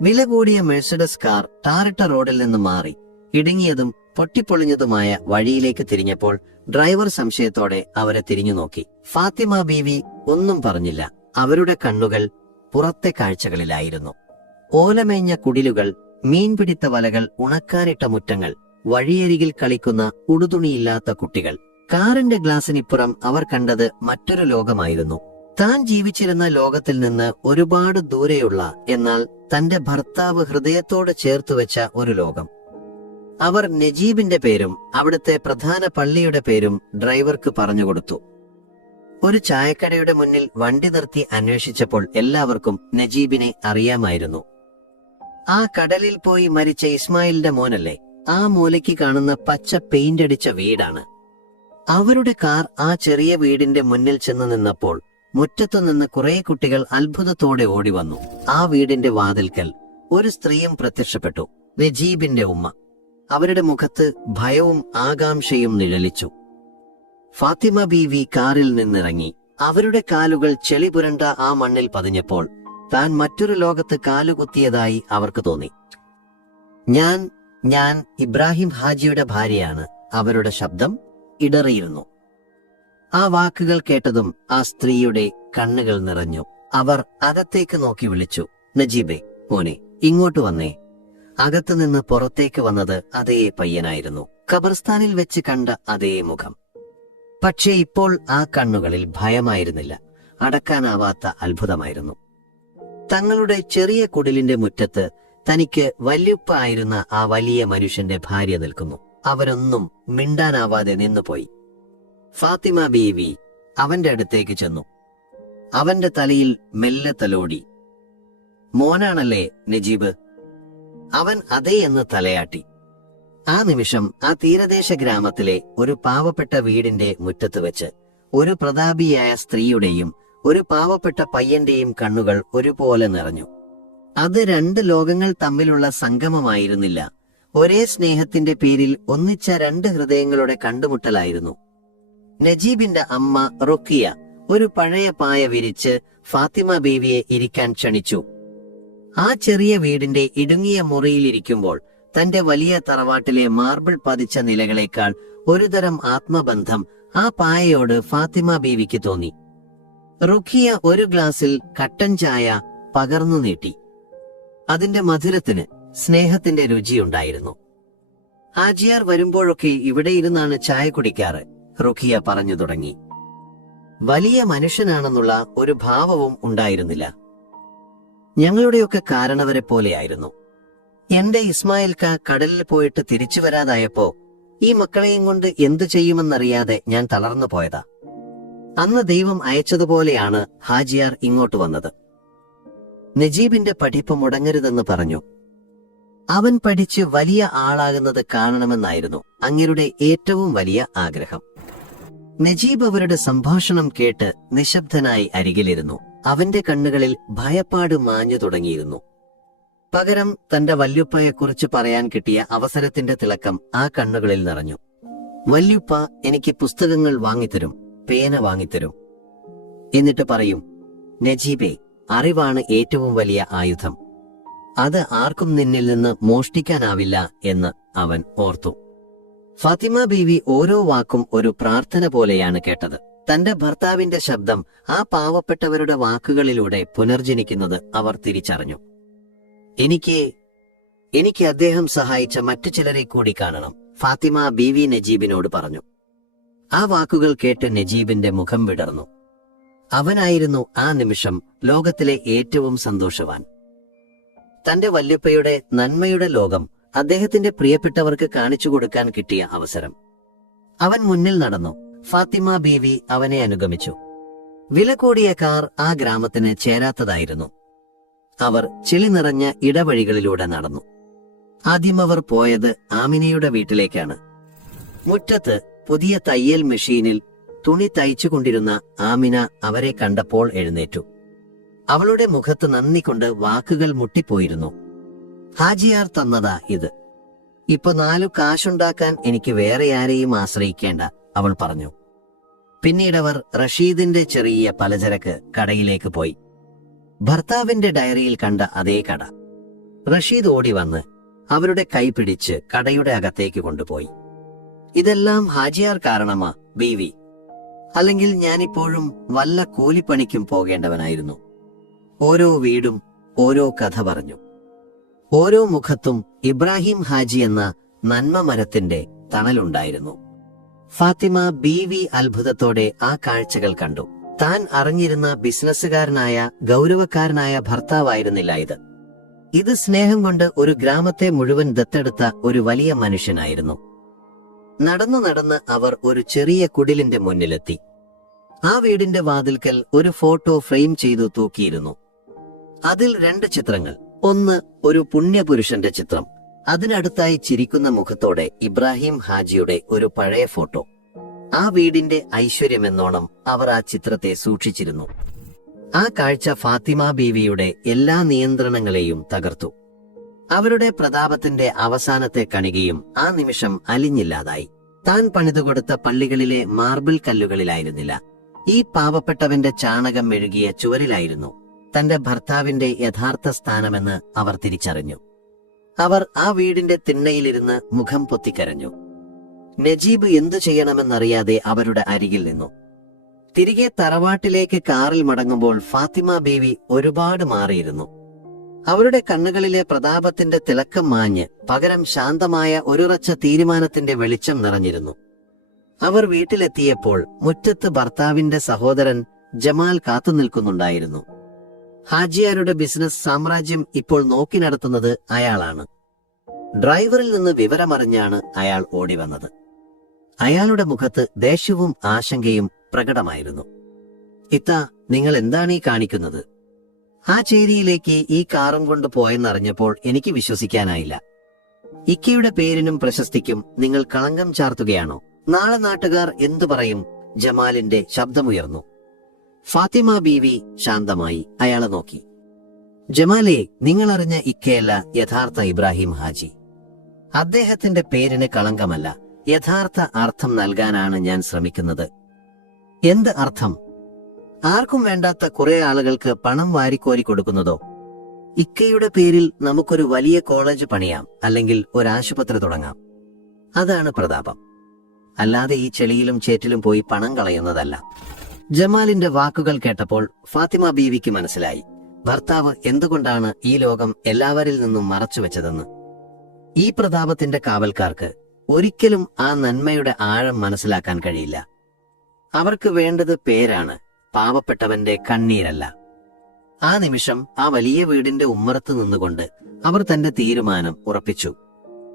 വില കൂടിയ മെഴ്സിഡസ് കാർ ടാറിട്ട റോഡിൽ നിന്ന് മാറി ഇടുങ്ങിയതും പൊട്ടിപ്പൊളിഞ്ഞതുമായ വഴിയിലേക്ക് തിരിഞ്ഞപ്പോൾ ഡ്രൈവർ സംശയത്തോടെ അവരെ തിരിഞ്ഞു നോക്കി. ഫാത്തിമ ബീവി ഒന്നും പറഞ്ഞില്ല. അവരുടെ കണ്ണുകൾ പുറത്തെ കാഴ്ചകളിലായിരുന്നു. ഓലമേഞ്ഞ കുടിലുകൾ, മീൻപിടിത്ത വലകൾ, ഉണക്കാനിട്ട മുറ്റങ്ങൾ, വഴിയരികിൽ കളിക്കുന്ന ഉടുതുണിയില്ലാത്ത കുട്ടികൾ. കാറിന്റെ ഗ്ലാസിനിപ്പുറം അവർ കണ്ടത് മറ്റൊരു ലോകമായിരുന്നു. താൻ ജീവിച്ചിരുന്ന ലോകത്തിൽ നിന്ന് ഒരുപാട് ദൂരെയുള്ള, എന്നാൽ തന്റെ ഭർത്താവ് ഹൃദയത്തോട് ചേർത്തുവെച്ച ഒരു ലോകം. അവർ നജീബിന്റെ പേരും അവിടുത്തെ പ്രധാന പള്ളിയുടെ പേരും ഡ്രൈവർക്ക് പറഞ്ഞുകൊടുത്തു. ഒരു ചായക്കടയുടെ മുന്നിൽ വണ്ടി നിർത്തി അന്വേഷിച്ചപ്പോൾ എല്ലാവർക്കും നജീബിനെ അറിയാമായിരുന്നു. ആ കടലിൽ പോയി മരിച്ച ഇസ്മായിലിന്റെ മോനല്ലേ? ആ മൂലയ്ക്ക് കാണുന്ന പച്ച പെയിന്റ് അടിച്ച വീടാണ്. അവരുടെ കാർ ആ ചെറിയ വീടിന്റെ മുന്നിൽ ചെന്ന് നിന്നപ്പോൾ മുറ്റത്തു നിന്ന് കുറെ കുട്ടികൾ അത്ഭുതത്തോടെ ഓടിവന്നു. ആ വീടിന്റെ വാതിൽക്കൽ ഒരു സ്ത്രീയും പ്രത്യക്ഷപ്പെട്ടു, നജീബിന്റെ ഉമ്മ. അവരുടെ മുഖത്ത് ഭയവും ആകാംക്ഷയും നിഴലിച്ചു. ഫാത്തിമ ബീവി കാറിൽ നിന്നിറങ്ങി. അവരുടെ കാലുകൾ ചെളി പുരണ്ട ആ മണ്ണിൽ പതിഞ്ഞപ്പോൾ താൻ മറ്റൊരു ലോകത്ത് കാലുകുത്തിയതായി അവർക്ക് തോന്നി. ഞാൻ ഇബ്രാഹിം ഹാജിയുടെ ഭാര്യയാണ്. അവരുടെ ശബ്ദം ഇടറിയിരുന്നു. ആ വാക്കുകൾ കേട്ടതും ആ സ്ത്രീയുടെ കണ്ണുകൾ നിറഞ്ഞു. അവർ അകത്തേക്ക് നോക്കി വിളിച്ചു: നജീബേ, മോനെ, ഇങ്ങോട്ട് വന്നേ. അകത്തുനിന്ന് പുറത്തേക്ക് വന്നത് അതേ പയ്യനായിരുന്നു. ഖബർസ്ഥാനിൽ വെച്ച് കണ്ട അതേ മുഖം. പക്ഷേ ഇപ്പോൾ ആ കണ്ണുകളിൽ ഭയമായിരുന്നില്ല, അടക്കാനാവാത്ത അത്ഭുതമായിരുന്നു. തങ്ങളുടെ ചെറിയ കുടിലിന്റെ മുറ്റത്ത് തനിക്ക് വല്യുപ്പ ആയിരുന്ന ആ വലിയ മനുഷ്യന്റെ ഭാര്യ നിൽക്കുന്നു. അവരൊന്നും മിണ്ടാനാവാതെ നിന്നുപോയി. ഫാത്തിമ ബീവി അവന്റെ അടുത്തേക്ക് ചെന്നു. അവന്റെ തലയിൽ മെല്ലെ തലോടി. മോനാണല്ലേ നജീബ്? അവൻ അതേ എന്ന് തലയാട്ടി. ആ നിമിഷം ആ തീരദേശ ഗ്രാമത്തിലെ ഒരു പാവപ്പെട്ട വീടിന്റെ മുറ്റത്ത് വെച്ച് ഒരു പ്രതാപിയായ സ്ത്രീയുടെയും ഒരു പാവപ്പെട്ട പയ്യന്റെയും കണ്ണുകൾ ഒരുപോലെ നിറഞ്ഞു. അത് രണ്ട് ലോകങ്ങൾ തമ്മിലുള്ള സംഗമമായിരുന്നില്ല, ഒരേ സ്നേഹത്തിന്റെ പേരിൽ ഒന്നിച്ച രണ്ട് ഹൃദയങ്ങളുടെ കണ്ടുമുട്ടലായിരുന്നു. നജീബിന്റെ അമ്മ റുക്കിയ ഒരു പഴയ പായ വിരിച്ച് ഫാത്തിമ ബീവിയെ ഇരിക്കാൻ ക്ഷണിച്ചു. ആ ചെറിയ വീടിന്റെ ഇടുങ്ങിയ മുറിയിലിരിക്കുമ്പോൾ തന്റെ വലിയ തറവാട്ടിലെ മാർബിൾ പതിച്ച നിലകളേക്കാൾ ഒരുതരം ആത്മബന്ധം ആ പായയോട് ഫാത്തിമ ബീവിക്ക് തോന്നി. റുഖിയ ഒരു ഗ്ലാസിൽ കട്ടൻ ചായ പകർന്നു നീട്ടി. അതിന്റെ മധുരത്തിന് സ്നേഹത്തിന്റെ രുചിയുണ്ടായിരുന്നു. ഹാജിയാർ വരുമ്പോഴൊക്കെ ഇവിടെ ഇരുന്നാണ് ചായ കുടിക്കാറ്, റുഖിയ പറഞ്ഞു തുടങ്ങി. വലിയ മനുഷ്യനാണെന്നുള്ള ഒരു ഭാവവും ഉണ്ടായിരുന്നില്ല. ഞങ്ങളുടെയൊക്കെ കാരണവരെ പോലെയായിരുന്നു. എന്റെ ഇസ്മായിൽക്ക കടലിൽ പോയിട്ട് തിരിച്ചു വരാതായപ്പോ ഈ മക്കളെയും കൊണ്ട് എന്തു ചെയ്യുമെന്നറിയാതെ ഞാൻ തളർന്നു പോയതാ. അന്ന് ദൈവം അയച്ചതുപോലെയാണ് ഹാജിയാർ ഇങ്ങോട്ട് വന്നത്. നജീബിന്റെ പഠിപ്പ് മുടങ്ങരുതെന്ന് പറഞ്ഞു. അവൻ പഠിച്ച് വലിയ ആളാകുന്നത് കാണണമെന്നായിരുന്നു അങ്ങരുടെ ഏറ്റവും വലിയ ആഗ്രഹം. നജീബ് അവരുടെ സംഭാഷണം കേട്ട് നിശബ്ദനായി അരികിലിരുന്നു. അവന്റെ കണ്ണുകളിൽ ഭയപ്പാട് മാഞ്ഞു തുടങ്ങിയിരുന്നു. പകരം തന്റെ വല്യുപ്പയെക്കുറിച്ച് പറയാൻ കിട്ടിയ അവസരത്തിന്റെ തിളക്കം ആ കണ്ണുകളിൽ നിറഞ്ഞു. വല്യുപ്പ എനിക്ക് പുസ്തകങ്ങൾ വാങ്ങിത്തരും, പേന വാങ്ങിത്തരും. എന്നിട്ട് പറയും, നജീബേ, അറിവാണ് ഏറ്റവും വലിയ ആയുധം. അത് ആർക്കും നിന്നിൽ നിന്ന് മോഷ്ടിക്കാനാവില്ല എന്ന് അവൻ ഓർത്തു. ഫാത്തിമ ബീവി ഓരോ വാക്കും ഒരു പ്രാർത്ഥന പോലെയാണ് കേട്ടത്. തന്റെ ഭർത്താവിന്റെ ശബ്ദം ആ പാവപ്പെട്ടവരുടെ വാക്കുകളിലൂടെ പുനർജനിക്കുന്നത് അവർ തിരിച്ചറിഞ്ഞു. എനിക്ക് അദ്ദേഹം സഹായിച്ച മറ്റു ചിലരെ കൂടി കാണണം, ഫാത്തിമ ബീവി നജീബിനോട് പറഞ്ഞു. ആ വാക്കുകൾ കേട്ട് നജീബിന്റെ മുഖം വിടർന്നു. അവനായിരുന്നു ആ നിമിഷം ലോകത്തിലെ ഏറ്റവും സന്തോഷവാൻ. തന്റെ വല്യപ്പയുടെ നന്മയുടെ ലോകം അദ്ദേഹത്തിന്റെ പ്രിയപ്പെട്ടവർക്ക് കാണിച്ചു കൊടുക്കാൻ കിട്ടിയ അവസരം. അവൻ മുന്നിൽ നടന്നു. ഫാത്തിമ ബീവി അവനെ അനുഗമിച്ചു. വില കൂടിയ കാർ ആ ഗ്രാമത്തിന് ചേരാത്തതായിരുന്നു. അവർ ചെളി നിറഞ്ഞ ഇടവഴികളിലൂടെ നടന്നു. ആദ്യം അവർ പോയത് ആമിനയുടെ വീട്ടിലേക്കാണ്. മുറ്റത്ത് പുതിയ തയ്യൽ മെഷീനിൽ തുണി തയ്ച്ചുകൊണ്ടിരുന്ന ആമിന അവരെ കണ്ടപ്പോൾ എഴുന്നേറ്റു. അവളുടെ മുഖത്ത് നന്ദി കൊണ്ട് വാക്കുകൾ മുട്ടിപ്പോയിരുന്നു. ഹാജിയാർ തന്നതാ ഇത്. ഇപ്പൊ 4 കാശുണ്ടാക്കാൻ എനിക്ക് വേറെ ആരെയും ആശ്രയിക്കേണ്ട, അവൾ പറഞ്ഞു. പിന്നീടവർ റഷീദിന്റെ ചെറിയ പലചരക്ക് കടയിലേക്ക് പോയി. ഭർത്താവിന്റെ ഡയറിയിൽ കണ്ട അതേ കട. റഷീദ് ഓടി വന്ന് അവരുടെ കൈ പിടിച്ച് കടയുടെ അകത്തേക്ക് കൊണ്ടുപോയി. ഇതെല്ലാം ഹാജിയാർ കാരണമാ ബീവി, അല്ലെങ്കിൽ ഞാനിപ്പോഴും വല്ല കൂലിപ്പണിക്കും പോകേണ്ടവനായിരുന്നു. ഓരോ വീടും ഓരോ കഥ പറഞ്ഞു. ഓരോ മുഖത്തും ഇബ്രാഹിം ഹാജി എന്ന നന്മ മരത്തിന്റെ തണലുണ്ടായിരുന്നു. ഫാത്തിമ ബീവി അത്ഭുതത്തോടെ ആ കാഴ്ചകൾ കണ്ടു. താൻ അറിഞ്ഞിരുന്ന ബിസിനസ്സുകാരനായ ഗൗരവക്കാരനായ ഭർത്താവായിരുന്നില്ല ഇത്. ഇത് സ്നേഹം കൊണ്ട് ഒരു ഗ്രാമത്തെ മുഴുവൻ ദത്തെടുത്ത ഒരു വലിയ മനുഷ്യനായിരുന്നു. നടന്നു നടന്ന് അവർ ഒരു ചെറിയ കുടിലിന്റെ മുന്നിലെത്തി. ആ വീടിന്റെ വാതിൽക്കൽ ഒരു ഫോട്ടോ ഫ്രെയിം ചെയ്തു തൂക്കിയിരുന്നു. അതിൽ 2 ചിത്രങ്ങൾ. ഒന്ന് ഒരു പുണ്യപുരുഷന്റെ ചിത്രം, അതിനടുത്തായി ചിരിക്കുന്ന മുഖത്തോടെ ഇബ്രാഹിം ഹാജിയുടെ ഒരു പഴയ ഫോട്ടോ. ആ വീടിന്റെ ഐശ്വര്യമെന്നോണം അവർ ആ ചിത്രത്തെ സൂക്ഷിച്ചിരുന്നു. ആ കാഴ്ച ഫാത്തിമ ബീവിയുടെ എല്ലാ നിയന്ത്രണങ്ങളെയും തകർത്തു. അവരുടെ പ്രതാപത്തിന്റെ അവസാനത്തെ കണികയും ആ നിമിഷം അലിഞ്ഞില്ലാതായി. താൻ പണിതുകൊടുത്ത പള്ളികളിലെ മാർബിൾ കല്ലുകളിലായിരുന്നില്ല, ഈ പാവപ്പെട്ടവന്റെ ചാണകം മെഴുകിയ ചുവരിലായിരുന്നു തന്റെ ഭർത്താവിന്റെ യഥാർത്ഥ സ്ഥാനമെന്ന് അവർ തിരിച്ചറിഞ്ഞു. അവർ ആ വീടിന്റെ തിണ്ണയിലിരുന്ന് മുഖം പൊത്തിക്കരഞ്ഞു. നജീബ് എന്തു ചെയ്യണമെന്നറിയാതെ അവരുടെ അരികിൽ നിന്നു. തിരികെ തറവാട്ടിലേക്ക് കാറിൽ മടങ്ങുമ്പോൾ ഫാത്തിമ ബീവി ഒരുപാട് മാറിയിരുന്നു. അവരുടെ കണ്ണുകളിലെ പ്രതാപത്തിന്റെ തിളക്കം മാഞ്ഞ് പകരം ശാന്തമായ ഒരുറച്ച തീരുമാനത്തിന്റെ വെളിച്ചം നിറഞ്ഞിരുന്നു. അവർ വീട്ടിലെത്തിയപ്പോൾ മുറ്റത്ത് ഭർത്താവിന്റെ സഹോദരൻ ജമാൽ കാത്തുനിൽക്കുന്നുണ്ടായിരുന്നു. ഹാജിയാരുടെ ബിസിനസ് സാമ്രാജ്യം ഇപ്പോൾ നോക്കി നടത്തുന്നത് അയാളാണ്. ഡ്രൈവറിൽ നിന്ന് വിവരമറിഞ്ഞാണ് അയാൾ ഓടി വന്നത്. അയാളുടെ മുഖത്ത് ദേഷ്യവും ആശങ്കയും പ്രകടമായിരുന്നു. ഇത്താ, നിങ്ങൾ എന്താണ് ഈ കാണിക്കുന്നത്? ആ ചേരിയിലേക്ക് ഈ കാറും കൊണ്ട് പോയെന്നറിഞ്ഞപ്പോൾ എനിക്ക് വിശ്വസിക്കാനായില്ല. ഇക്കയുടെ പേരിനും പ്രശസ്തിക്കും നിങ്ങൾ കളങ്കം ചാർത്തുകയാണോ? നാളെ നാട്ടുകാർ എന്തു പറയും? ജമാലിന്റെ ശബ്ദമുയർന്നു. ഫാത്തിമ ബീവി ശാന്തമായി അയാളെ നോക്കി. ജമാലെ, നിങ്ങൾ അറിഞ്ഞ ഇക്കയല്ല യഥാർത്ഥ ഇബ്രാഹിം ഹാജി. അദ്ദേഹത്തിന്റെ പേരിന് കളങ്കമല്ല, യഥാർത്ഥ അർത്ഥം നൽകാനാണ് ഞാൻ ശ്രമിക്കുന്നത്. എന്ത് അർത്ഥം? ആർക്കും വേണ്ടാത്ത കുറെ ആളുകൾക്ക് പണം വാരിക്കോരി കൊടുക്കുന്നതോ? ഇക്കയുടെ പേരിൽ നമുക്കൊരു വലിയ കോളേജ് പണിയാം, അല്ലെങ്കിൽ ഒരാശുപത്രി തുടങ്ങാം. അതാണ് പ്രതാപം, അല്ലാതെ ഈ ചെളിയിലും ചേറ്റിലും പോയി പണം കളയുന്നതല്ല. ജമാലിന്റെ വാക്കുകൾ കേട്ടപ്പോൾ ഫാത്തിമ ബീവിക്ക് മനസ്സിലായി, ഭർത്താവ് എന്തുകൊണ്ടാണ് ഈ ലോകം എല്ലാവരിൽ നിന്നും മറച്ചുവെച്ചതെന്ന്. ഈ പ്രതാപത്തിന്റെ കാവൽക്കാർക്ക് ഒരിക്കലും ആ നന്മയുടെ ആഴം മനസ്സിലാക്കാൻ കഴിയില്ല. അവർക്ക് വേണ്ടത് പേരാണ്, പാവപ്പെട്ടവന്റെ കണ്ണീരല്ല. ആ നിമിഷം ആ വലിയ വീടിന്റെ ഉമ്മറത്ത് നിന്നുകൊണ്ട് അവർ തന്റെ തീരുമാനം ഉറപ്പിച്ചു.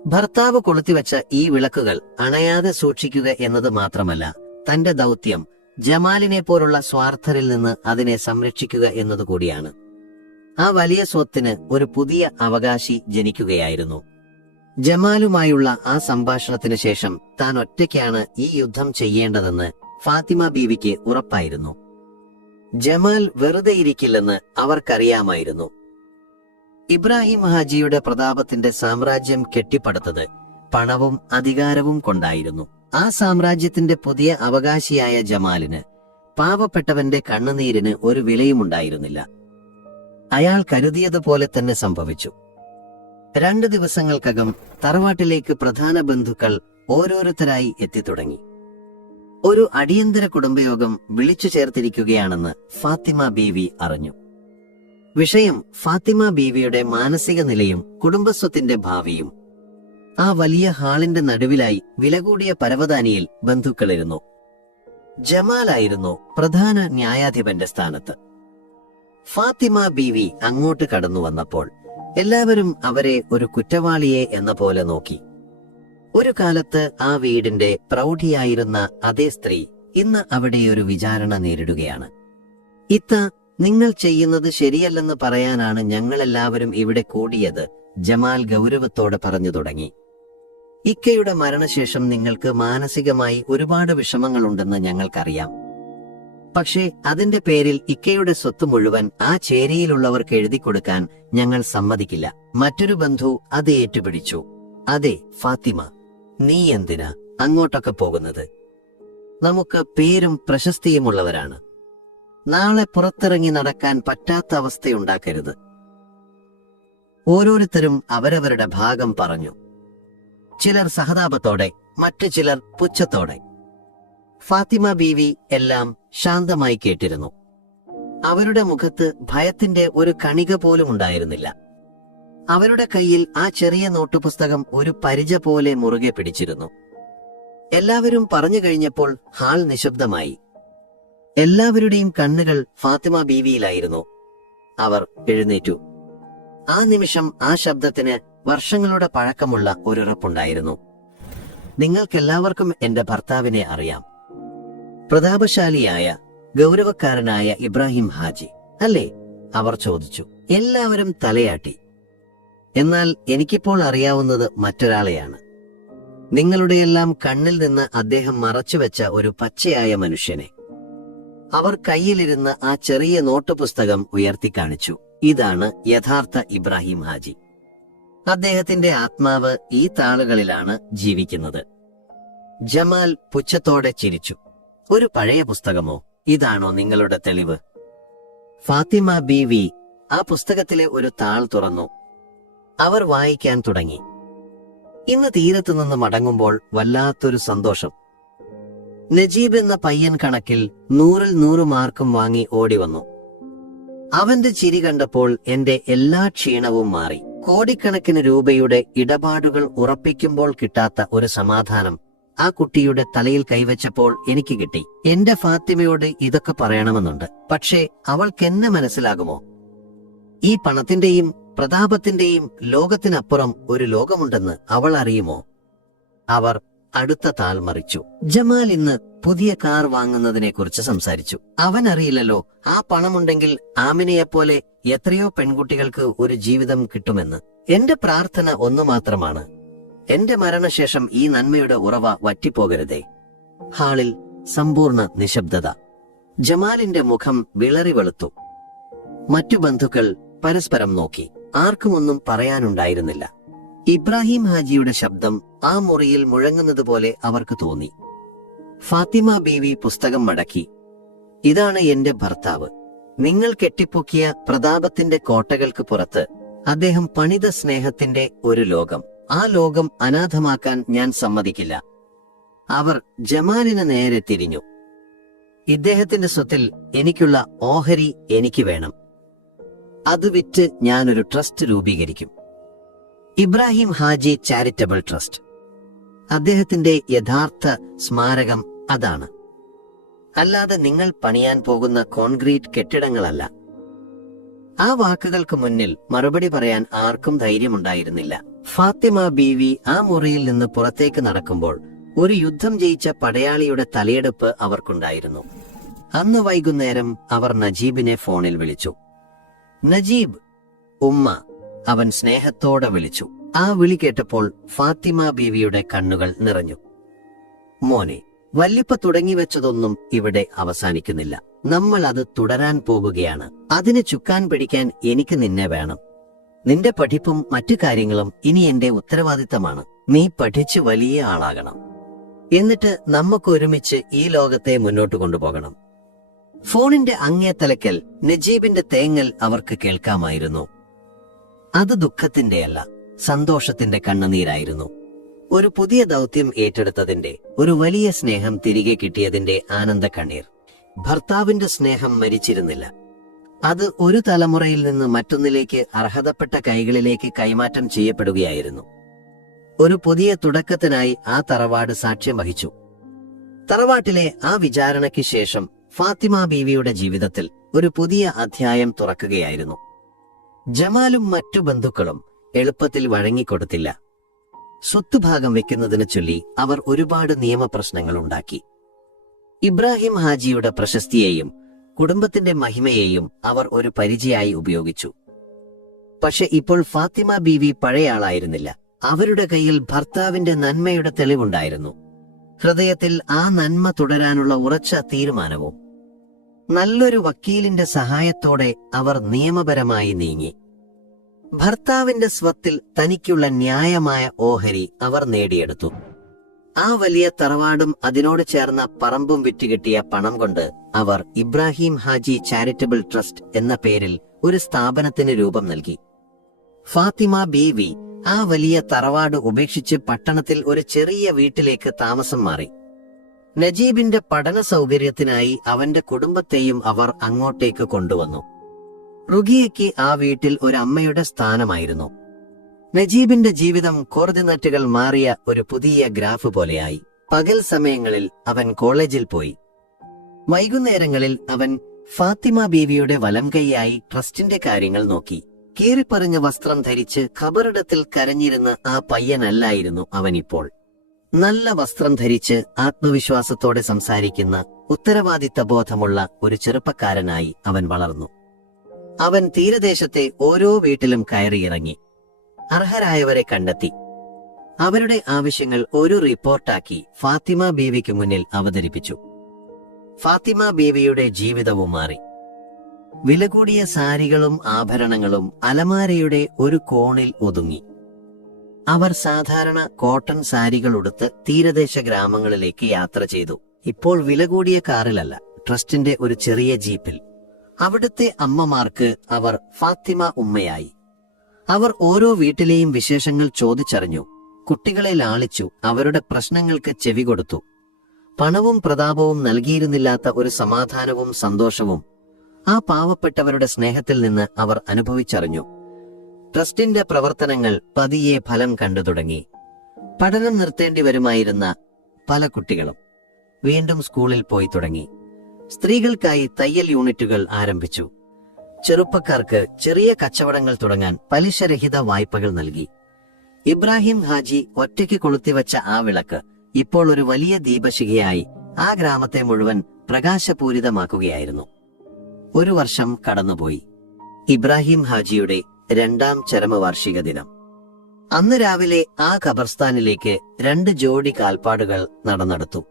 ഭർത്താവ് കൊളുത്തിവെച്ച ഈ വിളക്കുകൾ അണയാതെ സൂക്ഷിക്കുക എന്നത് മാത്രമല്ല, തന്റെ ദൗത്യം ജമാലിനെ പോലുള്ള സ്വാർത്ഥരിൽ നിന്ന് അതിനെ സംരക്ഷിക്കുക എന്നതുകൂടിയാണ്. ആ വലിയ സ്വത്തിന് ഒരു പുതിയ അവകാശി ജനിക്കുകയായിരുന്നു. ജമാലുമായുള്ള ആ സംഭാഷണത്തിന് ശേഷം താൻ ഒറ്റയ്ക്കാണ് ഈ യുദ്ധം ചെയ്യേണ്ടതെന്ന് ഫാത്തിമ ബീവിക്ക് ഉറപ്പായിരുന്നു. ജമാൽ വെറുതെ ഇരിക്കില്ലെന്ന് അവർക്കറിയാമായിരുന്നു. ഇബ്രാഹിം ഹാജിയുടെ പ്രതാപത്തിന്റെ സാമ്രാജ്യം കെട്ടിപ്പടുത്തത് പണവും അധികാരവും കൊണ്ടായിരുന്നു. ആ സാമ്രാജ്യത്തിന്റെ പുതിയ അവകാശിയായ ജമാലിന് പാവപ്പെട്ടവന്റെ കണ്ണുനീരിന് ഒരു വിലയുമുണ്ടായിരുന്നില്ല. അയാൾ കരുതിയതുപോലെ തന്നെ സംഭവിച്ചു. 2 ദിവസങ്ങൾക്കകം തറവാട്ടിലേക്ക് പ്രധാന ബന്ധുക്കൾ ഓരോരുത്തരായി എത്തിത്തുടങ്ങി. ഒരു അടിയന്തര കുടുംബയോഗം വിളിച്ചു ചേർത്തിരിക്കുകയാണെന്ന് ഫാത്തിമ ബീവി അറിഞ്ഞു. വിഷയം ഫാത്തിമ ബീവിയുടെ മാനസിക നിലയും കുടുംബസ്വത്തിന്റെ ഭാവിയും. ആ വലിയ ഹാളിന്റെ നടുവിലായി വിലകൂടിയ പരവതാനിയിൽ ബന്ധുക്കളിരുന്നു. ജമാലായിരുന്നു പ്രധാന ന്യായാധിപന്റെ സ്ഥാനത്ത്. ഫാത്തിമ ബീവി അങ്ങോട്ട് കടന്നു വന്നപ്പോൾ എല്ലാവരും അവരെ ഒരു കുറ്റവാളിയെ എന്ന പോലെ നോക്കി. ഒരു കാലത്ത് ആ വീടിന്റെ പ്രൗഢിയായിരുന്ന അതേ സ്ത്രീ ഇന്ന് അവിടെ ഒരു വിചാരണ നേരിടുകയാണ്. ഇത്ത, നിങ്ങൾ ചെയ്യുന്നത് ശരിയല്ലെന്ന് പറയാനാണ് ഞങ്ങളെല്ലാവരും ഇവിടെ കൂടിയത്, ജമാൽ ഗൗരവത്തോടെ പറഞ്ഞു തുടങ്ങി. ഇക്കയുടെ മരണശേഷം നിങ്ങൾക്ക് മാനസികമായി ഒരുപാട് വിഷമങ്ങളുണ്ടെന്ന് ഞങ്ങൾക്കറിയാം. പക്ഷേ അതിന്റെ പേരിൽ ഇക്കയുടെ സ്വത്ത് മുഴുവൻ ആ ചേരിയിലുള്ളവർക്ക് എഴുതി കൊടുക്കാൻ ഞങ്ങൾ സമ്മതിക്കില്ല. മറ്റൊരു ബന്ധു അത് ഏറ്റുപിടിച്ചു. അതെ ഫാത്തിമ, നീ എന്തിനാ അങ്ങോട്ടൊക്കെ പോകുന്നത്? നമുക്ക് പേരും പ്രശസ്തിയുമുള്ളവരാണ്. നാളെ പുറത്തിറങ്ങി നടക്കാൻ പറ്റാത്ത അവസ്ഥയുണ്ടാക്കരുത്. ഓരോരുത്തരും അവരവരുടെ ഭാഗം പറഞ്ഞു. ചിലർ സഹതാപത്തോടെ, മറ്റു ചിലർ പുച്ഛത്തോടെ. ഫാത്തിമ ബീവി എല്ലാം ശാന്തമായി കേട്ടിരുന്നു. അവരുടെ മുഖത്ത് ഭയത്തിന്റെ ഒരു കണിക പോലും ഉണ്ടായിരുന്നില്ല. അവരുടെ കയ്യിൽ ആ ചെറിയ നോട്ടുപുസ്തകം ഒരു പരിച പോലെ മുറുകെ പിടിച്ചിരുന്നു. എല്ലാവരും പറഞ്ഞു കഴിഞ്ഞപ്പോൾ ഹാൾ നിശബ്ദമായി. എല്ലാവരുടെയും കണ്ണുകൾ ഫാത്തിമ ബീവിയിലായിരുന്നു. അവർ എഴുന്നേറ്റു. ആ നിമിഷം ആ ശബ്ദത്തിന് വർഷങ്ങളുടെ പഴക്കമുള്ള ഒരുറപ്പുണ്ടായിരുന്നു. നിങ്ങൾക്കെല്ലാവർക്കും എന്റെ ഭർത്താവിനെ അറിയാം. പ്രതാപശാലിയായ ഗൗരവക്കാരനായ ഇബ്രാഹിം ഹാജി അല്ലേ? അവർ ചോദിച്ചു. എല്ലാവരും തലയാട്ടി. എന്നാൽ എനിക്കിപ്പോൾ അറിയാവുന്നത് മറ്റൊരാളെയാണ്. നിങ്ങളുടെയെല്ലാം കണ്ണിൽ നിന്ന് അദ്ദേഹം മറച്ചുവെച്ച ഒരു പച്ചയായ മനുഷ്യനെ. അവർ കയ്യിലിരുന്ന ആ ചെറിയ നോട്ടുപുസ്തകം ഉയർത്തിക്കാണിച്ചു. ഇതാണ് യഥാർത്ഥ ഇബ്രാഹിം ഹാജി. അദ്ദേഹത്തിന്റെ ആത്മാവ് ഈ താളുകളിലാണ് ജീവിക്കുന്നത്. ജമാൽ പുച്ഛത്തോടെ ചിരിച്ചു. ഒരു പഴയ പുസ്തകമോ? ഇതാണോ നിങ്ങളുടെ തെളിവ്? ഫാത്തിമ ബീവി ആ പുസ്തകത്തിലെ ഒരു താൾ തുറന്നു. അവർ വായിക്കാൻ തുടങ്ങി. ഇന്ന് തീരത്തുനിന്ന് മടങ്ങുമ്പോൾ വല്ലാത്തൊരു സന്തോഷം. നജീബ് എന്ന പയ്യൻ കണക്കിൽ 100-ൽ 100 മാർക്കും വാങ്ങി ഓടിവന്നു. അവന്റെ ചിരി കണ്ടപ്പോൾ എന്റെ എല്ലാ ക്ഷീണവും മാറി. കോടിക്കണക്കിന് രൂപയുടെ ഇടപാടുകൾ ഉറപ്പിക്കുമ്പോൾ കിട്ടാത്ത ഒരു സമാധാനം ആ കുട്ടിയുടെ തലയിൽ കൈവച്ചപ്പോൾ എനിക്ക് കിട്ടി. എന്റെ ഫാത്തിമയോട് ഇതൊക്കെ പറയണമെന്നുണ്ട്, പക്ഷേ അവൾക്കെന്നെ മനസ്സിലാകുമോ? ഈ പണത്തിന്റെയും പ്രതാപത്തിന്റെയും ലോകത്തിനപ്പുറം ഒരു ലോകമുണ്ടെന്ന് അവൾ അറിയുമോ? അവർ അടുത്ത താൾ മറിച്ചു. ജമാൽ ഇന്ന് പുതിയ കാർ വാങ്ങുന്നതിനെക്കുറിച്ച് സംസാരിച്ചു. അവൻ അറിയില്ലല്ലോ, ആ പണമുണ്ടെങ്കിൽ ആമിനയെപ്പോലെ എത്രയോ പെൺകുട്ടികൾക്ക് ഒരു ജീവിതം കിട്ടുമെന്ന്. എന്റെ പ്രാർത്ഥന ഒന്നു മാത്രമാണ്, എന്റെ മരണശേഷം ഈ നന്മയുടെ ഉറവ വറ്റിപ്പോകരുതേ. ഹാളിൽ സമ്പൂർണ്ണ നിശബ്ദത. ജമാലിന്റെ മുഖം വിളറി വെളുത്തു. മറ്റു ബന്ധുക്കൾ പരസ്പരം നോക്കി. ആർക്കും ഒന്നും പറയാനുണ്ടായിരുന്നില്ല. ഇബ്രാഹിം ഹാജിയുടെ ശബ്ദം ആ മുറിയിൽ മുഴങ്ങുന്നതുപോലെ അവർക്ക് തോന്നി. ഫാത്തിമ ബീവി പുസ്തകം മടക്കി. ഇതാണ് എന്റെ ഭർത്താവ്. നിങ്ങൾ കെട്ടിപ്പൊക്കിയ പ്രതാപത്തിന്റെ കോട്ടകൾക്ക് പുറത്ത് അദ്ദേഹം പണിത സ്നേഹത്തിന്റെ ഒരു ലോകം. ആ ലോകം അനാഥമാക്കാൻ ഞാൻ സമ്മതിക്കില്ല. അവർ ജമാലിന് നേരെ തിരിഞ്ഞു. ഇദ്ദേഹത്തിന്റെ സ്വത്തിൽ എനിക്കുള്ള ഓഹരി എനിക്ക് വേണം. അത് വിറ്റ് ഞാനൊരു ട്രസ്റ്റ് രൂപീകരിക്കും. Ibrahim Haji charitable trust. അദ്ദേഹത്തിന്റെ യഥാർത്ഥ സ്മാരകം അതാണ്, അല്ലാതെ നിങ്ങൾ പണിയാൻ പോകുന്ന കോൺക്രീറ്റ് കെട്ടിടങ്ങളല്ല. ആ വാക്കുകൾക്ക് മുന്നിൽ മറുപടി പറയാൻ ആർക്കും ധൈര്യമുണ്ടായിരുന്നില്ല. ഫാത്തിമ ബീവി ആ മുറിയിൽ നിന്ന് പുറത്തേക്ക് നടക്കുമ്പോൾ ഒരു യുദ്ധം ജയിച്ച പടയാളിയുടെ തലയെടുപ്പ് അവർക്കുണ്ടായിരുന്നു. അന്ന് വൈകുന്നേരം അവർ നജീബിനെ ഫോണിൽ വിളിച്ചു. നജീബ്, ഉമ്മ, അവൻ സ്നേഹത്തോടെ വിളിച്ചു. ആ വിളി കേട്ടപ്പോൾ ഫാത്തിമ ബീവിയുടെ കണ്ണുകൾ നിറഞ്ഞു. മോനെ, വല്ലിപ്പ തുടങ്ങിവെച്ചതൊന്നും ഇവിടെ അവസാനിക്കുന്നില്ല. നമ്മൾ അത് തുടരാൻ പോകുകയാണ്. അതിന് ചുക്കാൻ പിടിക്കാൻ എനിക്ക് നിന്നെ വേണം. നിന്റെ പഠിപ്പും മറ്റു കാര്യങ്ങളും ഇനി എന്റെ ഉത്തരവാദിത്തമാണ്. നീ പഠിച്ച് വലിയ ആളാകണം. എന്നിട്ട് നമുക്ക് ഒരുമിച്ച് ഈ ലോകത്തെ മുന്നോട്ട് കൊണ്ടുപോകണം. ഫോണിന്റെ അങ്ങേ തലക്കൽ നജീബിന്റെ തേങ്ങൽ അവർക്ക് കേൾക്കാമായിരുന്നു. അത് ദുഃഖത്തിന്റെയല്ല, സന്തോഷത്തിന്റെ കണ്ണുനീരായിരുന്നു. ഒരു പുതിയ ദൗത്യം ഏറ്റെടുത്തതിന്റെ, ഒരു വലിയ സ്നേഹം തിരികെ കിട്ടിയതിന്റെ ആനന്ദ കണ്ണീർ. ഭർത്താവിന്റെ സ്നേഹം മരിച്ചിരുന്നില്ല. അത് ഒരു തലമുറയിൽ നിന്ന് മറ്റൊന്നിലേക്ക് അർഹതപ്പെട്ട കൈകളിലേക്ക് കൈമാറ്റം ചെയ്യപ്പെടുകയായിരുന്നു. ഒരു പുതിയ തുടക്കത്തിനായി ആ തറവാട് സാക്ഷ്യം വഹിച്ചു. തറവാട്ടിലെ ആ വിചാരണയ്ക്ക് ശേഷം ഫാത്തിമ ബീവിയുടെ ജീവിതത്തിൽ ഒരു പുതിയ അധ്യായം തുറക്കുകയായിരുന്നു. ജമാലും മറ്റു ബന്ധുക്കളും എളുപ്പത്തിൽ വഴങ്ങിക്കൊടുത്തില്ല. സ്വത്തുഭാഗം വെക്കുന്നതിനെ ചൊല്ലി അവർ ഒരുപാട് നിയമപ്രശ്നങ്ങൾ ഉണ്ടാക്കി. ഇബ്രാഹിം ഹാജിയുടെ പ്രശസ്തിയെയും കുടുംബത്തിന്റെ മഹിമയെയും അവർ ഒരു പരിചയായി ഉപയോഗിച്ചു. പക്ഷെ ഇപ്പോൾ ഫാത്തിമ ബീവി പഴയയാളായിരുന്നില്ല. അവരുടെ കയ്യിൽ ഭർത്താവിന്റെ നന്മയുടെ തെളിവുണ്ടായിരുന്നു. ഹൃദയത്തിൽ ആ നന്മ തുടരാനുള്ള ഉറച്ച തീരുമാനവും. നല്ലൊരു വക്കീലിന്റെ സഹായത്തോടെ അവർ നിയമപരമായി നീങ്ങി. ഭർത്താവിന്റെ സ്വത്തിൽ തനിക്കുള്ള ന്യായമായ ഓഹരി അവർ നേടിയെടുത്തു. ആ വലിയ തറവാടും അതിനോട് ചേർന്ന പറമ്പും വിറ്റുകിട്ടിയ പണം കൊണ്ട് അവർ ഇബ്രാഹിം ഹാജി ചാരിറ്റബിൾ ട്രസ്റ്റ് എന്ന പേരിൽ ഒരു സ്ഥാപനത്തിന് രൂപം നൽകി. ഫാത്തിമ ബീവി ആ വലിയ തറവാട് ഉപേക്ഷിച്ച് പട്ടണത്തിൽ ഒരു ചെറിയ വീട്ടിലേക്ക് താമസം മാറി. നജീബിന്റെ പഠന സൗകര്യത്തിനായി അവന്റെ കുടുംബത്തെയും അവർ അങ്ങോട്ടേക്ക് കൊണ്ടുവന്നു. റുഗിയയ്ക്ക് ആ വീട്ടിൽ ഒരു അമ്മയുടെ സ്ഥാനമായിരുന്നു. നജീബിന്റെ ജീവിതം കോർഡിനേറ്റുകൾ മാറിയ ഒരു പുതിയ ഗ്രാഫ് പോലെയായി. പകൽ സമയങ്ങളിൽ അവൻ കോളേജിൽ പോയി. വൈകുന്നേരങ്ങളിൽ അവൻ ഫാത്തിമ ബീവിയുടെ വലംകൈയായി ട്രസ്റ്റിന്റെ കാര്യങ്ങൾ നോക്കി. കീറിപ്പറിഞ്ഞ വസ്ത്രം ധരിച്ച് ഖബറിടത്തിൽ കരഞ്ഞിരുന്ന ആ പയ്യനല്ലായിരുന്നു അവനിപ്പോൾ. നല്ല വസ്ത്രം ധരിച്ച് ആത്മവിശ്വാസത്തോടെ സംസാരിക്കുന്ന, ഉത്തരവാദിത്ത ബോധമുള്ള ഒരു ചെറുപ്പക്കാരനായി അവൻ വളർന്നു. അവൻ തീരദേശത്തെ ഓരോ വീട്ടിലും കയറിയിറങ്ങി. അർഹരായവരെ കണ്ടെത്തി. അവരുടെ ആവശ്യങ്ങൾ ഒരു റിപ്പോർട്ടാക്കി ഫാത്തിമ ബീവിക്ക് മുന്നിൽ അവതരിപ്പിച്ചു. ഫാത്തിമ ബീവിയുടെ ജീവിതവും മാറി. വില കൂടിയ സാരികളും ആഭരണങ്ങളും അലമാരയുടെ ഒരു കോണിൽ ഒതുങ്ങി. അവർ സാധാരണ കോട്ടൺ സാരികൾ ഉടുത്ത് തീരദേശ ഗ്രാമങ്ങളിലേക്ക് യാത്ര ചെയ്തു. ഇപ്പോൾ വില കൂടിയ കാറിലല്ല, ട്രസ്റ്റിന്റെ ഒരു ചെറിയ ജീപ്പിൽ. അവിടുത്തെ അമ്മമാർക്ക് അവർ ഫാത്തിമ ഉമ്മയായി. അവർ ഓരോ വീട്ടിലെയും വിശേഷങ്ങൾ ചോദിച്ചറിഞ്ഞു, കുട്ടികളെ ലാളിച്ചു, അവരുടെ പ്രശ്നങ്ങൾക്ക് ചെവി കൊടുത്തു. പണവും പ്രതാപവും നൽകിയിരുന്നില്ലാത്ത ഒരു സമാധാനവും സന്തോഷവും ആ പാവപ്പെട്ടവരുടെ സ്നേഹത്തിൽ നിന്ന് അവർ അനുഭവിച്ചറിഞ്ഞു. ട്രസ്റ്റിന്റെ പ്രവർത്തനങ്ങൾ പതിയെ ഫലം കണ്ടു തുടങ്ങി. പഠനം നിർത്തേണ്ടി വരുമായിരുന്ന പല കുട്ടികളും വീണ്ടും സ്കൂളിൽ പോയി തുടങ്ങി. സ്ത്രീകൾക്കായി തയ്യൽ യൂണിറ്റുകൾ ആരംഭിച്ചു. ചെറുപ്പക്കാർക്ക് ചെറിയ കച്ചവടങ്ങൾ തുടങ്ങാൻ പലിശരഹിത വായ്പകൾ നൽകി. ഇബ്രാഹിം ഹാജി ഒറ്റയ്ക്ക് കൊളുത്തിവെച്ച ആ വിളക്ക് ഇപ്പോൾ ഒരു വലിയ ദീപശിഖയായി ആ ഗ്രാമത്തെ മുഴുവൻ പ്രകാശപൂരിതമാക്കുകയായിരുന്നു. ഒരു വർഷം കടന്നുപോയി. ഇബ്രാഹിം ഹാജിയുടെ 2ാം ചരമവാർഷിക ദിനം. അന്ന് രാവിലെ ആ ഖബർസ്ഥാനിലേക്ക് 2 ജോഡി കാൽപ്പാടുകൾ നടന്നെടുത്തു.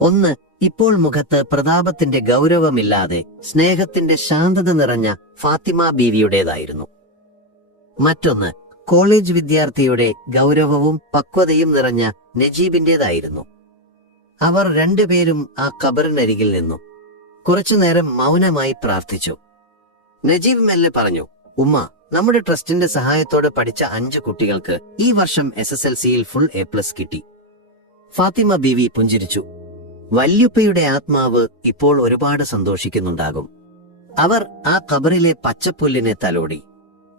ഒന്ന് ഇപ്പോൾ മുഖത്ത് പ്രതാപത്തിന്റെ ഗൗരവമില്ലാതെ സ്നേഹത്തിന്റെ ശാന്തത നിറഞ്ഞ ഫാത്തിമ ബീവിയുടേതായിരുന്നു. മറ്റൊന്ന് കോളേജ് വിദ്യാർത്ഥിയുടെ ഗൗരവവും പക്വതയും നിറഞ്ഞ നജീബിന്റേതായിരുന്നു. അവർ 2 പേരും ആ ഖബറിനരികിൽ നിന്നു കുറച്ചുനേരം മൗനമായി പ്രാർത്ഥിച്ചു. നജീബ് മെല്ലെ പറഞ്ഞു, ഉമ്മ, നമ്മുടെ ട്രസ്റ്റിന്റെ സഹായത്തോടെ പഠിച്ച 5 കുട്ടികൾക്ക് ഈ വർഷം SSLCയിൽ ഫുൾ A+ കിട്ടി. ഫാത്തിമ ബീവി പുഞ്ചിരിച്ചു. വല്യുപ്പയുടെ ആത്മാവ് ഇപ്പോൾ ഒരുപാട് സന്തോഷിക്കുന്നുണ്ടാകും. അവർ ആ ഖബറിലെ പച്ചപ്പുല്ലിനെ തലോടി.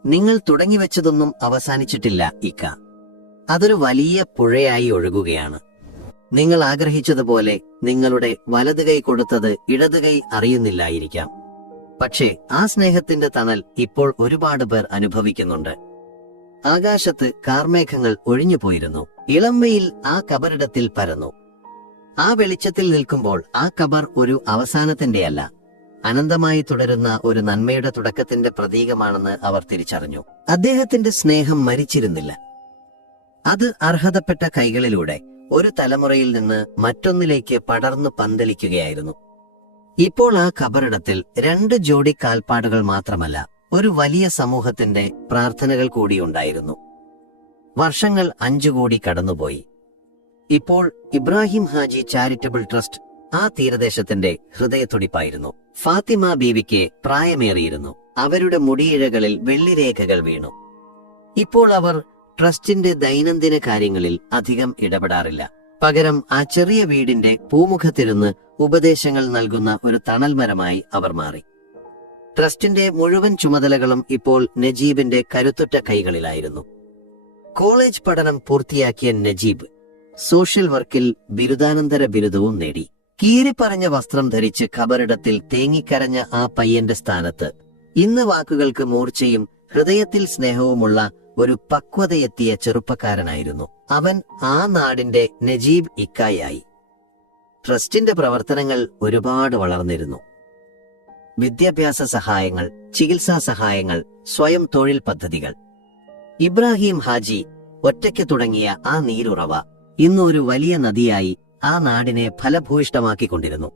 നിങ്ങൾ തുടങ്ങിവെച്ചതൊന്നും അവസാനിച്ചിട്ടില്ല ഇക്ക. അതൊരു വലിയ പുഴയായി ഒഴുകുകയാണ്. നിങ്ങൾ ആഗ്രഹിച്ചതുപോലെ നിങ്ങളുടെ വലത് കൈ കൊടുത്തത് ഇടത് കൈ അറിയുന്നില്ലായിരിക്കാം. പക്ഷേ ആ സ്നേഹത്തിന്റെ തണൽ ഇപ്പോൾ ഒരുപാട് പേർ അനുഭവിക്കുന്നുണ്ട്. ആകാശത്ത് കാർമേഘങ്ങൾ ഒഴിഞ്ഞുപോയിരുന്നു. ഇളംവെയിൽ ആ ഖബറിടത്തിൽ പരന്നു. ആ വെളിച്ചത്തിൽ നിൽക്കുമ്പോൾ ആ ഖബർ ഒരു അവസാനത്തിന്റെയല്ല, അനന്തമായി തുടരുന്ന ഒരു നന്മയുടെ തുടക്കത്തിന്റെ പ്രതീകമാണെന്ന് അവർ തിരിച്ചറിഞ്ഞു. അദ്ദേഹത്തിന്റെ സ്നേഹം മരിച്ചിരുന്നില്ല. അത് അർഹതപ്പെട്ട കൈകളിലൂടെ ഒരു തലമുറയിൽ നിന്ന് മറ്റൊന്നിലേക്ക് പടർന്നു പന്തലിക്കുകയായിരുന്നു. ഇപ്പോൾ ആ ഖബറിടത്തിൽ 2 ജോഡി കാൽപ്പാടുകൾ മാത്രമല്ല, ഒരു വലിയ സമൂഹത്തിന്റെ പ്രാർത്ഥനകൾ കൂടിയുണ്ടായിരുന്നു. വർഷങ്ങൾ 5 കൂടി കടന്നുപോയി. ഇപ്പോൾ ഇബ്രാഹിം ഹാജി ചാരിറ്റബിൾ ട്രസ്റ്റ് ആ തീരദേശത്തിന്റെ ഹൃദയത്തുടിപ്പായിരുന്നു. ഫാത്തിമ ബീവിക്ക് പ്രായമേറിയിരുന്നു. അവരുടെ മുടിയിഴകളിൽ വെള്ളിരേഖകൾ വീണു. ഇപ്പോൾ അവർ ട്രസ്റ്റിന്റെ ദൈനംദിന കാര്യങ്ങളിൽ അധികം ഇടപെടാറില്ല. പകരം ആ ചെറിയ വീടിന്റെ പൂമുഖത്തിരുന്ന് ഉപദേശങ്ങൾ നൽകുന്ന ഒരു തണൽമരമായി അവർ മാറി. ട്രസ്റ്റിന്റെ മുഴുവൻ ചുമതലകളും ഇപ്പോൾ നജീബിന്റെ കരുത്തുറ്റ കൈകളിലായിരുന്നു. കോളേജ് പഠനം പൂർത്തിയാക്കിയ നജീബ് സോഷ്യൽ വർക്കിൽ ബിരുദാനന്തര ബിരുദവും നേടി. കീറിപ്പറഞ്ഞ വസ്ത്രം ധരിച്ച് ഖബറിടത്തിൽ തേങ്ങിക്കരഞ്ഞ ആ പയ്യന്റെ സ്ഥാനത്ത് ഇന്ന് വാക്കുകൾക്ക് മൂർച്ചയും ഹൃദയത്തിൽ സ്നേഹവുമുള്ള ഒരു പക്വതയെത്തിയ ചെറുപ്പക്കാരനായിരുന്നു. അവൻ ആ നാടിന്റെ നജീബ് ഇക്കായായി. ട്രസ്റ്റിന്റെ പ്രവർത്തനങ്ങൾ ഒരുപാട് വളർന്നിരുന്നു. വിദ്യാഭ്യാസ സഹായങ്ങൾ, ചികിത്സാ സഹായങ്ങൾ, സ്വയം തൊഴിൽ പദ്ധതികൾ. ഇബ്രാഹിം ഹാജി ഒറ്റയ്ക്ക് തുടങ്ങിയ ആ നീരുറവ ഇന്നൊരു വലിയ നദിയായി ആ നാടിനെ ഫലഭൂയിഷ്ടമാക്കിക്കൊണ്ടിരുന്നു.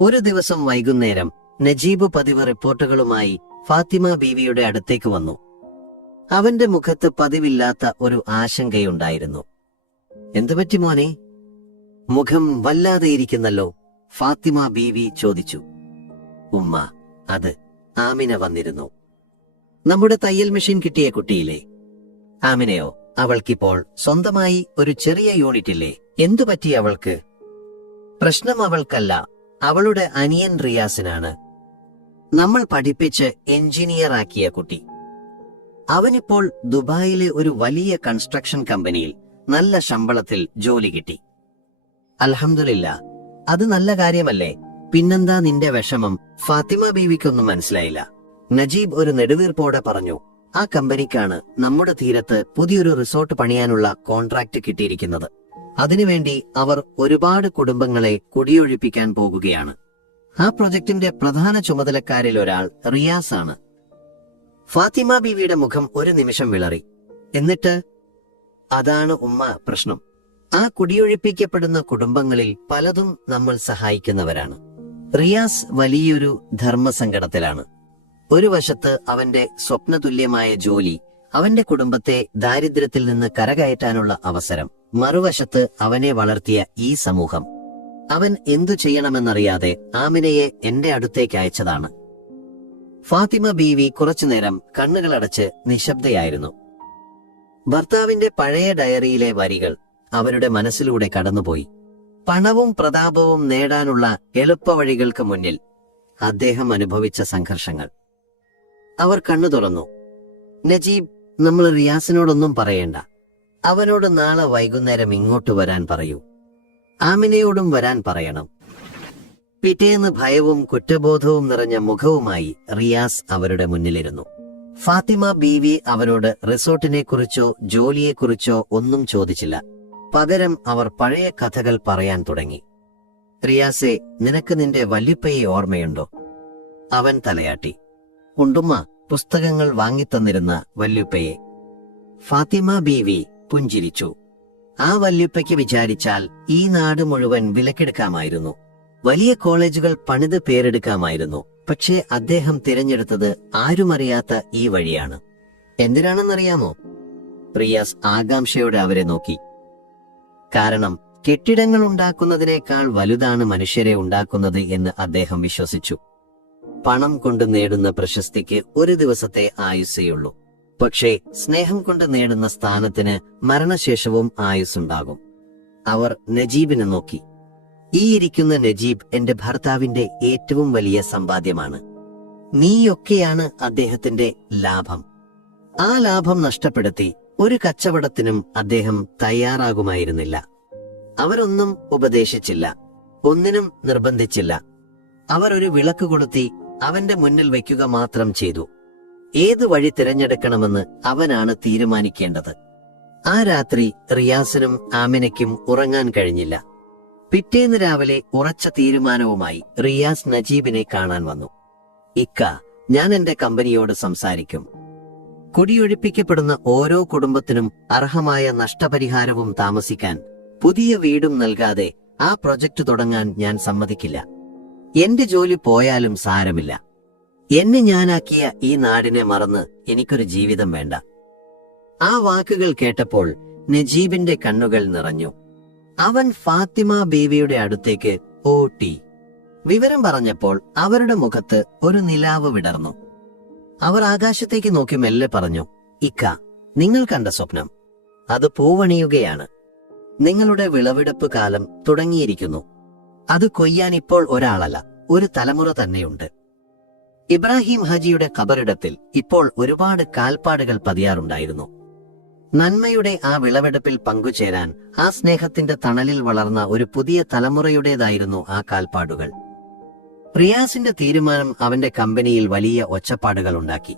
ഒരു ദിവസം വൈകുന്നേരം നജീബ് പതിവ് റിപ്പോർട്ടുകളുമായി ഫാത്തിമ ബീവിയുടെ അടുത്തേക്ക് വന്നു. അവന്റെ മുഖത്ത് പതിവില്ലാത്ത ഒരു ആശങ്കയുണ്ടായിരുന്നു. എന്തുപറ്റി മോനെ? മുഖം വല്ലാതെയിരിക്കുന്നല്ലോ, ഫാത്തിമ ബീവി ചോദിച്ചു. ഉമ്മ, അത് ആമിന വന്നിരുന്നു. നമ്മുടെ തയ്യൽ മെഷീൻ കിട്ടിയ കുട്ടിയില്ലേ? ആമിനയോ? അവൾക്കിപ്പോൾ സ്വന്തമായി ഒരു ചെറിയ യൂണിറ്റില്ലേ? എന്തുപറ്റി അവൾക്ക്? പ്രശ്നം അവൾക്കല്ല, അവളുടെ അനിയൻ റിയാസിനാണ്. നമ്മൾ പഠിപ്പിച്ച് എഞ്ചിനീയർ ആക്കിയ കുട്ടി. അവനിപ്പോൾ ദുബായിലെ ഒരു വലിയ കൺസ്ട്രക്ഷൻ കമ്പനിയിൽ നല്ല ശമ്പളത്തിൽ ജോലി കിട്ടി. അൽഹംദുലില്ലാ, അത് നല്ല കാര്യമല്ലേ? പിന്നെന്താ നിന്റെ വിഷമം? ഫാത്തിമ ബീവിക്കൊന്നും മനസ്സിലായില്ല. നജീബ് ഒരു നെടുവീർപ്പോടെ പറഞ്ഞു, ആ കമ്പനിക്കാണ് നമ്മുടെ തീരത്ത് പുതിയൊരു റിസോർട്ട് പണിയാനുള്ള കോൺട്രാക്ട് കിട്ടിയിരിക്കുന്നത്. അതിനുവേണ്ടി അവർ ഒരുപാട് കുടുംബങ്ങളെ കുടിയൊഴിപ്പിക്കാൻ പോകുകയാണ്. ആ പ്രൊജക്ടിന്റെ പ്രധാന ചുമതലക്കാരിൽ ഒരാൾ റിയാസ് ആണ്. ഫാത്തിമ ബീവിയുടെ മുഖം ഒരു നിമിഷം വിളറി. എന്നിട്ട്? അതാണ് ഉമ്മ പ്രശ്നം. ആ കുടിയൊഴിപ്പിക്കപ്പെടുന്ന കുടുംബങ്ങളിൽ പലതും നമ്മൾ സഹായിക്കുന്നവരാണ്. റിയാസ് വലിയൊരു ധർമ്മസങ്കടത്തിലാണ്. ഒരു വശത്ത് അവന്റെ സ്വപ്നതുല്യമായ ജോലി, അവന്റെ കുടുംബത്തെ ദാരിദ്ര്യത്തിൽ നിന്ന് കരകയറ്റാനുള്ള അവസരം, മറുവശത്ത് അവനെ വളർത്തിയ ഈ സമൂഹം. അവൻ എന്തു ചെയ്യണമെന്നറിയാതെ ആമിനയെ എന്റെ അടുത്തേക്ക് അയച്ചതാണ്. ഫാത്തിമ ബീവി കുറച്ചുനേരം കണ്ണുകളടച്ച് നിശബ്ദയായിരുന്നു. ഭർത്താവിന്റെ പഴയ ഡയറിയിലെ വരികൾ അവരുടെ മനസ്സിലൂടെ കടന്നുപോയി. പണവും പ്രതാപവും നേടാനുള്ള എളുപ്പവഴികൾക്ക് മുന്നിൽ അദ്ദേഹം അനുഭവിച്ച സംഘർഷങ്ങൾ. അവർ കണ്ണു തുറന്നു. നജീബ്, നമ്മൾ റിയാസിനോടൊന്നും പറയേണ്ട. അവനോട് നാളെ വൈകുന്നേരം ഇങ്ങോട്ട് വരാൻ പറയൂ. ആമിനയോടും വരാൻ പറയണം. പിറ്റേന്ന് ഭയവും കുറ്റബോധവും നിറഞ്ഞ മുഖവുമായി റിയാസ് അവരുടെ മുന്നിലിരുന്നു. ഫാത്തിമ ബീവി അവനോട് റിസോർട്ടിനെക്കുറിച്ചോ ജോലിയെക്കുറിച്ചോ ഒന്നും ചോദിച്ചില്ല. പകരം അവർ പഴയ കഥകൾ പറയാൻ തുടങ്ങി. റിയാസെ, നിനക്ക് നിന്റെ വല്യുപ്പയെ ഓർമ്മയുണ്ടോ? അവൻ തലയാട്ടി. ഉണ്ടുമ്മ, പുസ്തകങ്ങൾ വാങ്ങിത്തന്നിരുന്ന വല്യുപ്പയെ. ഫാത്തിമ ബീവി പുഞ്ചിരിച്ചു. ആ വല്യുപ്പയ്ക്ക് വിചാരിച്ചാൽ ഈ നാട് മുഴുവൻ വിലക്കെടുക്കാമായിരുന്നു. വലിയ കോളേജുകൾ പണിത് പേരെടുക്കാമായിരുന്നു. പക്ഷേ അദ്ദേഹം തിരഞ്ഞെടുത്തത് ആരുമറിയാത്ത ഈ വഴിയാണ്. എന്തിനാണെന്നറിയാമോ? റിയാസ് ആകാംക്ഷയോടെ അവരെ നോക്കി. കാരണം കെട്ടിടങ്ങൾ ഉണ്ടാക്കുന്നതിനേക്കാൾ വലുതാണ് മനുഷ്യരെ ഉണ്ടാക്കുന്നത് എന്ന് അദ്ദേഹം വിശ്വസിച്ചു. പണം കൊണ്ട് നേടുന്ന പ്രശസ്തിക്ക് ഒരു ദിവസത്തെ ആയുസ്സേയുള്ളൂ. പക്ഷേ സ്നേഹം കൊണ്ട് നേടുന്ന സ്ഥാനത്തിന് മരണശേഷവും ആയുസ്സുണ്ടാകും. അവർ നജീബിനെ നോക്കി. ഈ ഇരിക്കുന്ന നജീബ് എന്റെ ഭർത്താവിന്റെ ഏറ്റവും വലിയ സമ്പാദ്യമാണ്. നീയൊക്കെയാണ് അദ്ദേഹത്തിന്റെ ലാഭം. ആ ലാഭം നഷ്ടപ്പെടുത്തി ഒരു കച്ചവടത്തിനും അദ്ദേഹം തയ്യാറാകുമായിരുന്നില്ല. അവരൊന്നും ഉപദേശിച്ചില്ല, ഒന്നിനും നിർബന്ധിച്ചില്ല. അവർ ഒരു വിളക്ക് കൊളുത്തി അവന്റെ മുന്നിൽ വയ്ക്കുക മാത്രം ചെയ്തു. ഏത് വഴി തിരഞ്ഞെടുക്കണമെന്ന് അവനാണ് തീരുമാനിക്കേണ്ടത്. ആ രാത്രി റിയാസിനും ആമിനയ്ക്കും ഉറങ്ങാൻ കഴിഞ്ഞില്ല. പിറ്റേന്ന് രാവിലെ ഉറച്ച തീരുമാനവുമായി റിയാസ് നജീബിനെ കാണാൻ വന്നു. ഇക്ക, ഞാൻ എന്റെ കമ്പനിയോട് സംസാരിക്കും. കുടിയൊഴിപ്പിക്കപ്പെടുന്ന ഓരോ കുടുംബത്തിനും അർഹമായ നഷ്ടപരിഹാരവും താമസിക്കാൻ പുതിയ വീടും നൽകാതെ ആ പ്രൊജക്ട് തുടങ്ങാൻ ഞാൻ സമ്മതിക്കില്ല. എന്റെ ജോലി പോയാലും സാരമില്ല. എന്നെ ഞാനാക്കിയ ഈ നാടിനെ മറന്ന് എനിക്കൊരു ജീവിതം വേണ്ട. ആ വാക്കുകൾ കേട്ടപ്പോൾ നജീബിന്റെ കണ്ണുകൾ നിറഞ്ഞു. അവൻ ഫാത്തിമ ബീവിയുടെ അടുത്തേക്ക് ഓട്ടി. വിവരം പറഞ്ഞപ്പോൾ അവരുടെ മുഖത്ത് ഒരു നിലാവ് വിടർന്നു. അവർ ആകാശത്തേക്ക് നോക്കി മെല്ലെ പറഞ്ഞു, ഇക്ക, നിങ്ങൾ കണ്ട സ്വപ്നം അത് പൂവണിയുകയാണ്. നിങ്ങളുടെ വിളവെടുപ്പ് കാലം തുടങ്ങിയിരിക്കുന്നു. അത് കൊയ്യാൻ ഇപ്പോൾ ഒരാളല്ല, ഒരു തലമുറ തന്നെയുണ്ട്. ഇബ്രാഹിം ഹാജിയുടെ ഖബറിടത്തിൽ ഇപ്പോൾ ഒരുപാട് കാൽപ്പാടുകൾ പതിയാറുണ്ടായിരുന്നു. നന്മയുടെ ആ വിളവെടുപ്പിൽ പങ്കുചേരാൻ ആ സ്നേഹത്തിന്റെ തണലിൽ വളർന്ന ഒരു പുതിയ തലമുറയുടേതായിരുന്നു ആ കാൽപ്പാടുകൾ. റിയാസിന്റെ തീരുമാനം അവന്റെ കമ്പനിയിൽ വലിയ ഒച്ചപ്പാടുകൾ ഉണ്ടാക്കി.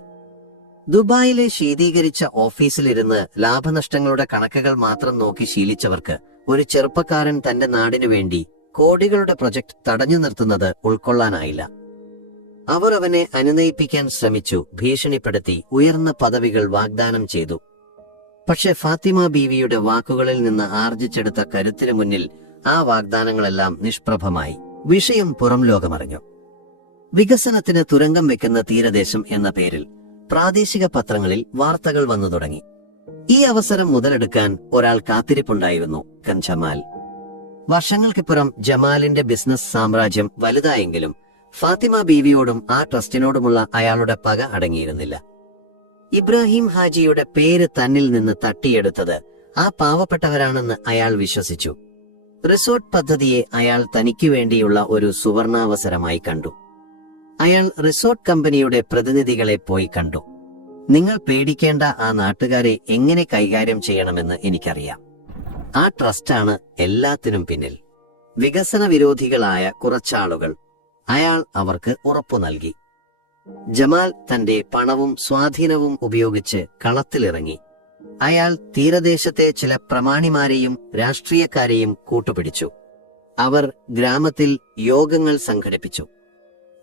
ദുബായിലെ ശീതീകരിച്ച ഓഫീസിലിരുന്ന് ലാഭനഷ്ടങ്ങളുടെ കണക്കുകൾ മാത്രം നോക്കി ശീലിച്ചവർക്ക് ഒരു ചെറുപ്പക്കാരൻ തന്റെ നാടിനു വേണ്ടി കോടികളുടെ പ്രൊജക്ട് തടഞ്ഞു നിർത്തുന്നത് ഉൾക്കൊള്ളാനായില്ല. അവർ അവനെ അനുനയിപ്പിക്കാൻ ശ്രമിച്ചു, ഭീഷണിപ്പെടുത്തി, ഉയർന്ന പദവികൾ വാഗ്ദാനം ചെയ്തു. പക്ഷെ ഫാത്തിമ ബീവിയുടെ വാക്കുകളിൽ നിന്ന് ആർജിച്ചെടുത്ത കരുത്തിനു മുന്നിൽ ആ വാഗ്ദാനങ്ങളെല്ലാം നിഷ്പ്രഭമായി. വിഷയം പുറം ലോകമറിഞ്ഞു. വികസനത്തിന് തുരങ്കം വെക്കുന്ന തീരദേശം എന്ന പേരിൽ പ്രാദേശിക പത്രങ്ങളിൽ വാർത്തകൾ വന്നു തുടങ്ങി. ഈ അവസരം മുതലെടുക്കാൻ ഒരാൾ കാത്തിരിപ്പുണ്ടായിരുന്നു, ജമാൽ. വർഷങ്ങൾക്കിപ്പുറം ജമാലിന്റെ ബിസിനസ് സാമ്രാജ്യം വലുതായെങ്കിലും ഫാത്തിമ ബീവിയോടും ആ ട്രസ്റ്റിനോടുമുള്ള അയാളുടെ പക അടങ്ങിയിരുന്നില്ല. ഇബ്രാഹിം ഹാജിയുടെ പേര് തന്നിൽ നിന്ന് തട്ടിയെടുത്തത് ആ പാവപ്പെട്ടവരാണെന്ന് അയാൾ വിശ്വസിച്ചു. റിസോർട്ട് പദ്ധതിയെ അയാൾ തനിക്കു വേണ്ടിയുള്ള ഒരു സുവർണാവസരമായി കണ്ടു. അയാൾ റിസോർട്ട് കമ്പനിയുടെ പ്രതിനിധികളെ പോയി കണ്ടു. നിങ്ങൾ പേടിക്കേണ്ട, ആ നാട്ടുകാരെ എങ്ങനെ കൈകാര്യം ചെയ്യണമെന്ന് എനിക്കറിയാം. ആ ട്രസ്റ്റാണ് എല്ലാത്തിനും പിന്നിൽ. വികസന വിരോധികളായ കുറച്ചാളുകൾ. അയാൾ അവർക്ക് ഉറപ്പു നൽകി. ജമാൽ തന്റെ പണവും സ്വാധീനവും ഉപയോഗിച്ച് കളത്തിലിറങ്ങി. അയാൾ തീരദേശത്തെ ചില പ്രമാണിമാരെയും രാഷ്ട്രീയക്കാരെയും കൂട്ടുപിടിച്ചു. അവർ ഗ്രാമത്തിൽ യോഗങ്ങൾ സംഘടിപ്പിച്ചു.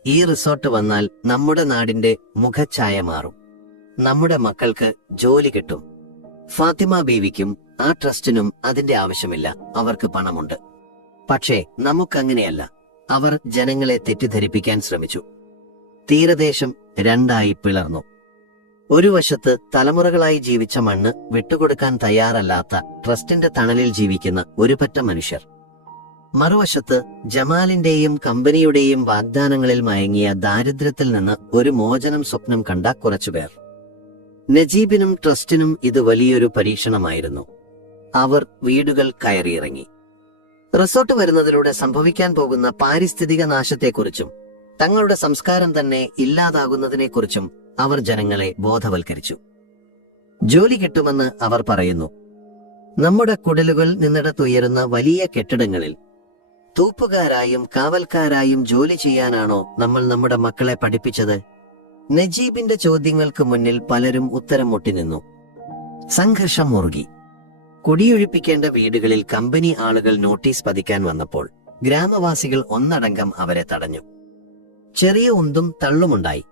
ഈ റിസോർട്ട് വന്നാൽ നമ്മുടെ നാടിന്റെ മുഖഛായ മാറും, നമ്മുടെ മക്കൾക്ക് ജോലി കിട്ടും. ഫാത്തിമ ബീവിക്കും ആ ട്രസ്റ്റിനും അതിന്റെ ആവശ്യമില്ല, അവർക്ക് പണമുണ്ട്. പക്ഷേ നമുക്കങ്ങനെയല്ല. അവർ ജനങ്ങളെ തെറ്റിദ്ധരിപ്പിക്കാൻ ശ്രമിച്ചു. തീരദേശം രണ്ടായി പിളർന്നു. ഒരു വശത്ത് തലമുറകളായി ജീവിച്ച മണ്ണ് വിട്ടുകൊടുക്കാൻ തയ്യാറല്ലാത്ത ട്രസ്റ്റിന്റെ തണലിൽ ജീവിക്കുന്ന ഒരു പറ്റം മനുഷ്യർ. മറുവശത്ത് ജമാലിന്റെയും കമ്പനിയുടെയും വാഗ്ദാനങ്ങളിൽ മയങ്ങിയ ദാരിദ്ര്യത്തിൽ നിന്ന് ഒരു മോചനം സ്വപ്നം കണ്ട കുറച്ചുപേർ. നജീബിനും ട്രസ്റ്റിനും ഇത് വലിയൊരു പരീക്ഷണമായിരുന്നു. അവർ വീടുകൾ കയറിയിറങ്ങി. റിസോർട്ട് വരുന്നതിലൂടെ സംഭവിക്കാൻ പോകുന്ന പാരിസ്ഥിതിക നാശത്തെക്കുറിച്ചും തങ്ങളുടെ സംസ്കാരം തന്നെ ഇല്ലാതാകുന്നതിനെക്കുറിച്ചും അവർ ജനങ്ങളെ ബോധവൽക്കരിച്ചു. ജോലി കിട്ടുമെന്ന് അവർ പറയുന്നു. നമ്മുടെ കുടിലുകൾ നിന്നിടത്തുയരുന്ന വലിയ കെട്ടിടങ്ങളിൽ തൂപ്പുകാരായും കാവൽക്കാരായും ജോലി ചെയ്യാനാണോ നമ്മൾ നമ്മുടെ മക്കളെ പഠിപ്പിച്ചത്? നജീബിന്റെ ചോദ്യങ്ങൾക്ക് മുന്നിൽ പലരും ഉത്തരം മുട്ടിനിന്നു. സംഘർഷം മുറുകി. കുടിയൊഴിപ്പിക്കേണ്ട വീടുകളിൽ കമ്പനി ആളുകൾ നോട്ടീസ് പതിക്കാൻ വന്നപ്പോൾ ഗ്രാമവാസികൾ ഒന്നടങ്കം അവരെ തടഞ്ഞു. ചെറിയ ഉന്തും തള്ളുമുണ്ടായി.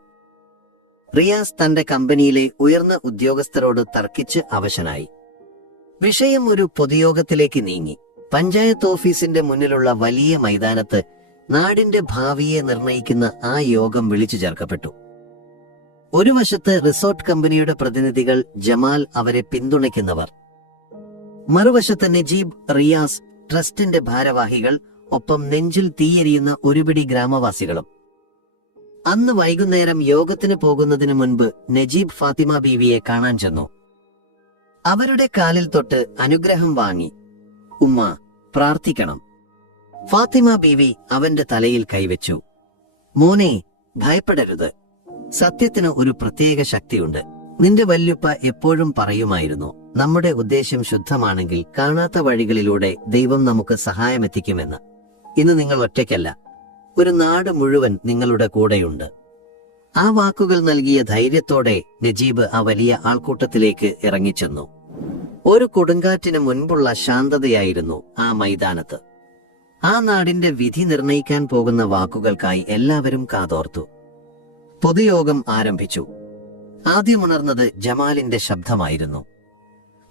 റിയാസ് തന്റെ കമ്പനിയിലെ ഉയർന്ന ഉദ്യോഗസ്ഥരോട് തർക്കിച്ച് അവശനായി. വിഷയം ഒരു പൊതുയോഗത്തിലേക്ക് നീങ്ങി. പഞ്ചായത്ത് ഓഫീസിന്റെ മുന്നിലുള്ള വലിയ മൈതാനത്ത് നാടിന്റെ ഭാവിയെ നിർണയിക്കുന്ന ആ യോഗം വിളിച്ചു ചേർക്കപ്പെട്ടു. ഒരു വശത്ത് റിസോർട്ട് കമ്പനിയുടെ പ്രതിനിധികൾ, ജമാൽ അവരെ പിന്തുണയ്ക്കുന്നവർ. മറുവശത്ത് നജീബ്, റിയാസ്, ട്രസ്റ്റിന്റെ ഭാരവാഹികൾ, ഒപ്പം നെഞ്ചിൽ തീയെരിയുന്ന ഒരുപിടി ഗ്രാമവാസികളും. അന്ന് വൈകുന്നേരം യോഗത്തിന് പോകുന്നതിന് മുൻപ് നജീബ് ഫാത്തിമ ബീവിയെ കാണാൻ ചെന്നു. അവരുടെ കാലിൽ തൊട്ട് അനുഗ്രഹം വാങ്ങി. ഉമ്മ, പ്രാർത്ഥിക്കണം. ഫാത്തിമ ബീവി അവന്റെ തലയിൽ കൈവച്ചു. മോനെ, ഭയപ്പെടരുത്. സത്യത്തിന് ഒരു പ്രത്യേക ശക്തിയുണ്ട്. നിന്റെ വല്യുപ്പ എപ്പോഴും പറയുമായിരുന്നു, നമ്മുടെ ഉദ്ദേശം ശുദ്ധമാണെങ്കിൽ കാണാത്ത വഴികളിലൂടെ ദൈവം നമുക്ക് സഹായമെത്തിക്കുമെന്ന്. ഇന്ന് നിങ്ങൾ ഒറ്റയ്ക്കല്ല, ഒരു നാട് മുഴുവൻ നിങ്ങളുടെ കൂടെയുണ്ട്. ആ വാക്കുകൾ നൽകിയ ധൈര്യത്തോടെ നജീബ് ആ വലിയ ആൾക്കൂട്ടത്തിലേക്ക് ഇറങ്ങിച്ചെന്നു. ഒരു കൊടുങ്കാറ്റിന് മുൻപുള്ള ശാന്തതയായിരുന്നു ആ മൈതാനത്ത്. ആ നാടിന്റെ വിധി നിർണയിക്കാൻ പോകുന്ന വാക്കുകൾക്കായി എല്ലാവരും കാതോർത്തു. പൊതുയോഗം ആരംഭിച്ചു. ആദ്യമുണർന്നത് ജമാലിന്റെ ശബ്ദമായിരുന്നു.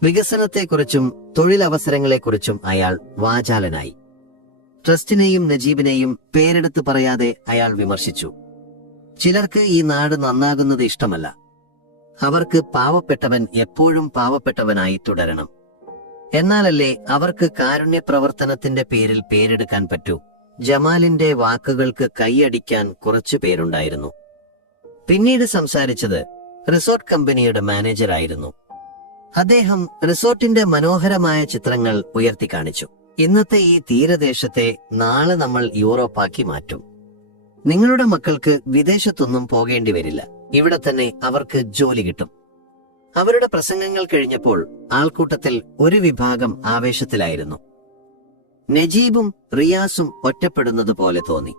വികസനത്തെക്കുറിച്ചും തൊഴിലവസരങ്ങളെക്കുറിച്ചും അയാൾ വാചാലനായി. ട്രസ്റ്റിനെയും നജീബിനെയും പേരെടുത്ത് പറയാതെ അയാൾ വിമർശിച്ചു. ചിലർക്ക് ഈ നാട് നന്നാകുന്നത് ഇഷ്ടമല്ല. അവർക്ക് പാവപ്പെട്ടവൻ എപ്പോഴും പാവപ്പെട്ടവനായി തുടരണം. എന്നാലല്ലേ അവർക്ക് കാരുണ്യ പ്രവർത്തനത്തിന്റെ പേരിൽ പേരെടുക്കാൻ പറ്റൂ. ജമാലിന്റെ വാക്കുകൾക്ക് കൈയടിക്കാൻ കുറച്ചു പേരുണ്ടായിരുന്നു. പിന്നീട് സംസാരിച്ചത് റിസോർട്ട് കമ്പനിയുടെ മാനേജറായിരുന്നു. അദ്ദേഹം റിസോർട്ടിന്റെ മനോഹരമായ ചിത്രങ്ങൾ ഉയർത്തി കാണിച്ചു. ഇന്നത്തെ ഈ തീരദേശത്തെ നാളെ നമ്മൾ യൂറോപ്പാക്കി മാറ്റും. നിങ്ങളുടെ മക്കൾക്ക് വിദേശത്തൊന്നും പോകേണ്ടി വരില്ല. ഇവിടെ തന്നെ അവർക്ക് ജോലി കിട്ടും. അവരുടെ പ്രസംഗങ്ങൾ കഴിഞ്ഞപ്പോൾ ആൾക്കൂട്ടത്തിൽ ഒരു വിഭാഗം ആവേശത്തിലായിരുന്നു. നജീബും റിയാസും ഒറ്റപ്പെടുന്നത് പോലെ തോന്നി.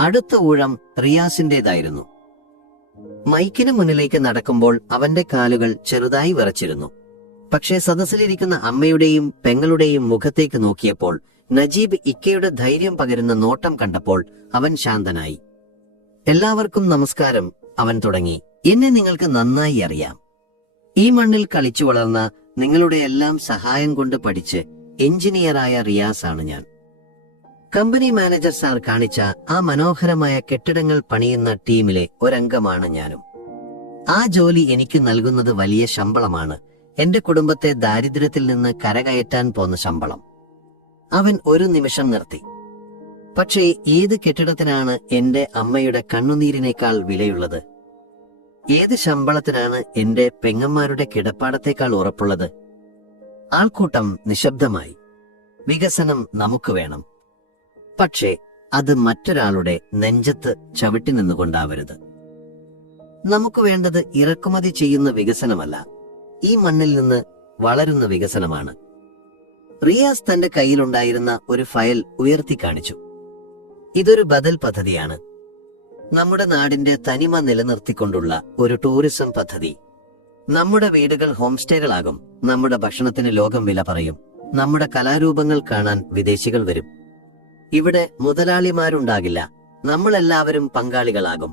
അടുത്ത ഊഴം റിയാസിന്റേതായിരുന്നു. മൈക്കിന് മുന്നിലേക്ക് നടക്കുമ്പോൾ അവന്റെ കാലുകൾ ചെറുതായി വിറച്ചിരുന്നു. പക്ഷേ സദസ്സിലിരിക്കുന്ന അമ്മയുടെയും പെങ്ങളുടെയും മുഖത്തേക്ക് നോക്കിയപ്പോൾ, നജീബ് ഇക്കയുടെ ധൈര്യം പകരുന്ന നോട്ടം കണ്ടപ്പോൾ അവൻ ശാന്തനായി. എല്ലാവർക്കും നമസ്കാരം, അവൻ തുടങ്ങി. എന്നെ നിങ്ങൾക്ക് നന്നായി അറിയാം. ഈ മണ്ണിൽ കളിച്ചു വളർന്ന, നിങ്ങളുടെ എല്ലാം സഹായം കൊണ്ട് പഠിച്ച് എഞ്ചിനീയറായ റിയാസാണ് ഞാൻ. കമ്പനി മാനേജർ സാർ കാണിച്ച ആ മനോഹരമായ കെട്ടിടങ്ങൾ പണിയുന്ന ടീമിലെ ഒരംഗമാണ് ഞാനും. ആ ജോലി എനിക്ക് നൽകുന്നത് വലിയ ശമ്പളമാണ്. എന്റെ കുടുംബത്തെ ദാരിദ്ര്യത്തിൽ നിന്ന് കരകയറ്റാൻ പോന്ന ശമ്പളം. അവൻ ഒരു നിമിഷം നിർത്തി. പക്ഷേ ഏത് കെട്ടിടത്തിനാണ് എന്റെ അമ്മയുടെ കണ്ണുനീരിനേക്കാൾ വിലയുള്ളത്? ഏത് ശമ്പളത്തിനാണ് എന്റെ പെങ്ങന്മാരുടെ കിടപ്പാടത്തേക്കാൾ ഉറപ്പുള്ളത്? ആൾക്കൂട്ടം നിശബ്ദമായി. വികസനം നമുക്ക് വേണം, പക്ഷേ അത് മറ്റൊരാളുടെ നെഞ്ചത്ത് ചവിട്ടി നിന്നുകൊണ്ടാവരുത്. നമുക്ക് വേണ്ടത് ഇറക്കുമതി ചെയ്യുന്ന വികസനമല്ല, ഈ മണ്ണിൽ നിന്ന് വളരുന്ന വികസനമാണ്. റിയാസ് തന്റെ കയ്യിലുണ്ടായിരുന്ന ഒരു ഫയൽ ഉയർത്തി കാണിച്ചു. ഇതൊരു ബദൽ പദ്ധതിയാണ്. നമ്മുടെ നാടിന്റെ തനിമ നിലനിർത്തിക്കൊണ്ടുള്ള ഒരു ടൂറിസം പദ്ധതി. നമ്മുടെ വീടുകൾ ഹോം സ്റ്റേകളാകും. നമ്മുടെ ഭക്ഷണത്തിന് ലോകം വില പറയും. നമ്മുടെ കലാരൂപങ്ങൾ കാണാൻ വിദേശികൾ വരും. ഇവിടെ മുതലാളിമാരുണ്ടാകില്ല, നമ്മളെല്ലാവരും പങ്കാളികളാകും.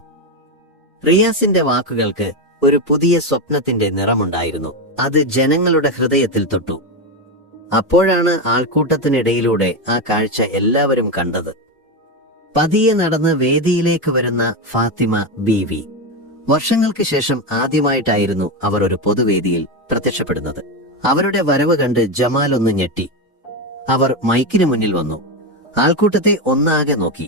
റിയാസിന്റെ വാക്കുകൾക്ക് ഒരു പുതിയ സ്വപ്നത്തിന്റെ നിറമുണ്ടായിരുന്നു. അത് ജനങ്ങളുടെ ഹൃദയത്തിൽ തൊട്ടു. അപ്പോഴാണ് ആൾക്കൂട്ടത്തിനിടയിലൂടെ ആ കാഴ്ച എല്ലാവരും കണ്ടത്. പതിയെ നടന്ന് വേദിയിലേക്ക് വരുന്ന ഫാത്തിമ ബീവി. വർഷങ്ങൾക്ക് ശേഷം ആദ്യമായിട്ടായിരുന്നു അവർ ഒരു പൊതുവേദിയിൽ പ്രത്യക്ഷപ്പെടുന്നത്. അവരുടെ വരവ് കണ്ട് ജമാൽ ഒന്ന് ഞെട്ടി. അവർ മൈക്കിന് മുന്നിൽ വന്നു. ആൾക്കൂട്ടത്തെ ഒന്നാകെ നോക്കി.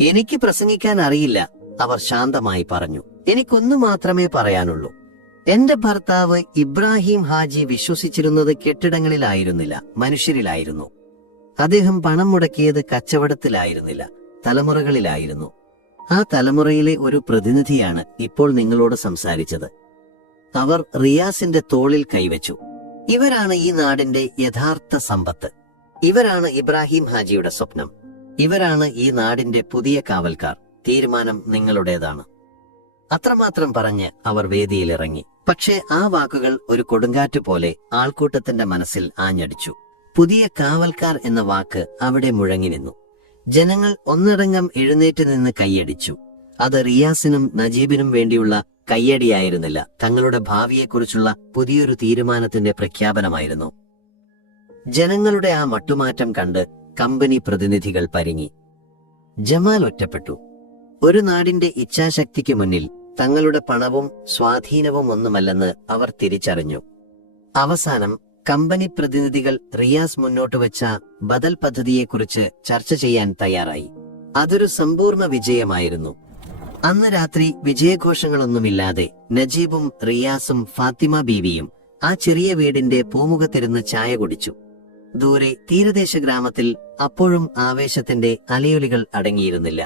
എനിക്ക് പ്രസംഗിക്കാൻ അറിയില്ല, അവർ ശാന്തമായി പറഞ്ഞു. എനിക്കൊന്നു മാത്രമേ പറയാനുള്ളൂ. എന്റെ ഭർത്താവ് ഇബ്രാഹിം ഹാജി വിശ്വസിച്ചിരുന്നത് കെട്ടിടങ്ങളിലായിരുന്നില്ല, മനുഷ്യരിലായിരുന്നു. അദ്ദേഹം പണം മുടക്കിയത് കച്ചവടത്തിലായിരുന്നില്ല, തലമുറകളിലായിരുന്നു. ആ തലമുറയിലെ ഒരു പ്രതിനിധിയാണ് ഇപ്പോൾ നിങ്ങളോട് സംസാരിച്ചത്. അവർ റിയാസിന്റെ തോളിൽ കൈവച്ചു. ഇവരാണ് ഈ നാടിന്റെ യഥാർത്ഥ സമ്പത്ത്. ഇവരാണ് ഇബ്രാഹിം ഹാജിയുടെ സ്വപ്നം. ഇവരാണ് ഈ നാടിന്റെ പുതിയ കാവൽക്കാർ. തീരുമാനം നിങ്ങളുടേതാണ്. അത്രമാത്രം പറഞ്ഞ് അവർ വേദിയിലിറങ്ങി. പക്ഷേ ആ വാക്കുകൾ ഒരു കൊടുങ്കാറ്റ് പോലെ ആൾക്കൂട്ടത്തിന്റെ മനസ്സിൽ ആഞ്ഞടിച്ചു. പുതിയ കാവൽക്കാർ എന്ന വാക്ക് അവിടെ മുഴങ്ങി നിന്നു. ജനങ്ങൾ ഒന്നടങ്കം എഴുന്നേറ്റ് നിന്ന് കൈയടിച്ചു. അത് റിയാസിനും നജീബിനും വേണ്ടിയുള്ള കയ്യടിയായിരുന്നില്ല, തങ്ങളുടെ ഭാവിയെക്കുറിച്ചുള്ള പുതിയൊരു തീരുമാനത്തിന്റെ പ്രഖ്യാപനമായിരുന്നു. ജനങ്ങളുടെ ആ മട്ടുമാറ്റം കണ്ട് കമ്പനി പ്രതിനിധികൾ പരിങ്ങി. ജമാൽ ഒറ്റപ്പെട്ടു. ഒരു നാടിന്റെ ഇച്ഛാശക്തിക്ക് മുന്നിൽ തങ്ങളുടെ പണവും സ്വാധീനവും ഒന്നുമല്ലെന്ന് അവർ തിരിച്ചറിഞ്ഞു. അവസാനം കമ്പനി പ്രതിനിധികൾ റിയാസ് മുന്നോട്ട് വെച്ച ബദൽ പദ്ധതിയെക്കുറിച്ച് ചർച്ച ചെയ്യാൻ തയ്യാറായി. അതൊരു സമ്പൂർണ്ണ വിജയമായിരുന്നു. അന്ന് രാത്രി വിജയഘോഷങ്ങളൊന്നുമില്ലാതെ നജീബും റിയാസും ഫാത്തിമ ബീവിയും ആ ചെറിയ വീടിന്റെ പൂമുഖത്തിരുന്ന് ചായ കുടിച്ചു. ദൂരെ തീരദേശ ഗ്രാമത്തിൽ അപ്പോഴും ആവേശത്തിന്റെ അലയൊലികൾ അടങ്ങിയിരുന്നില്ല.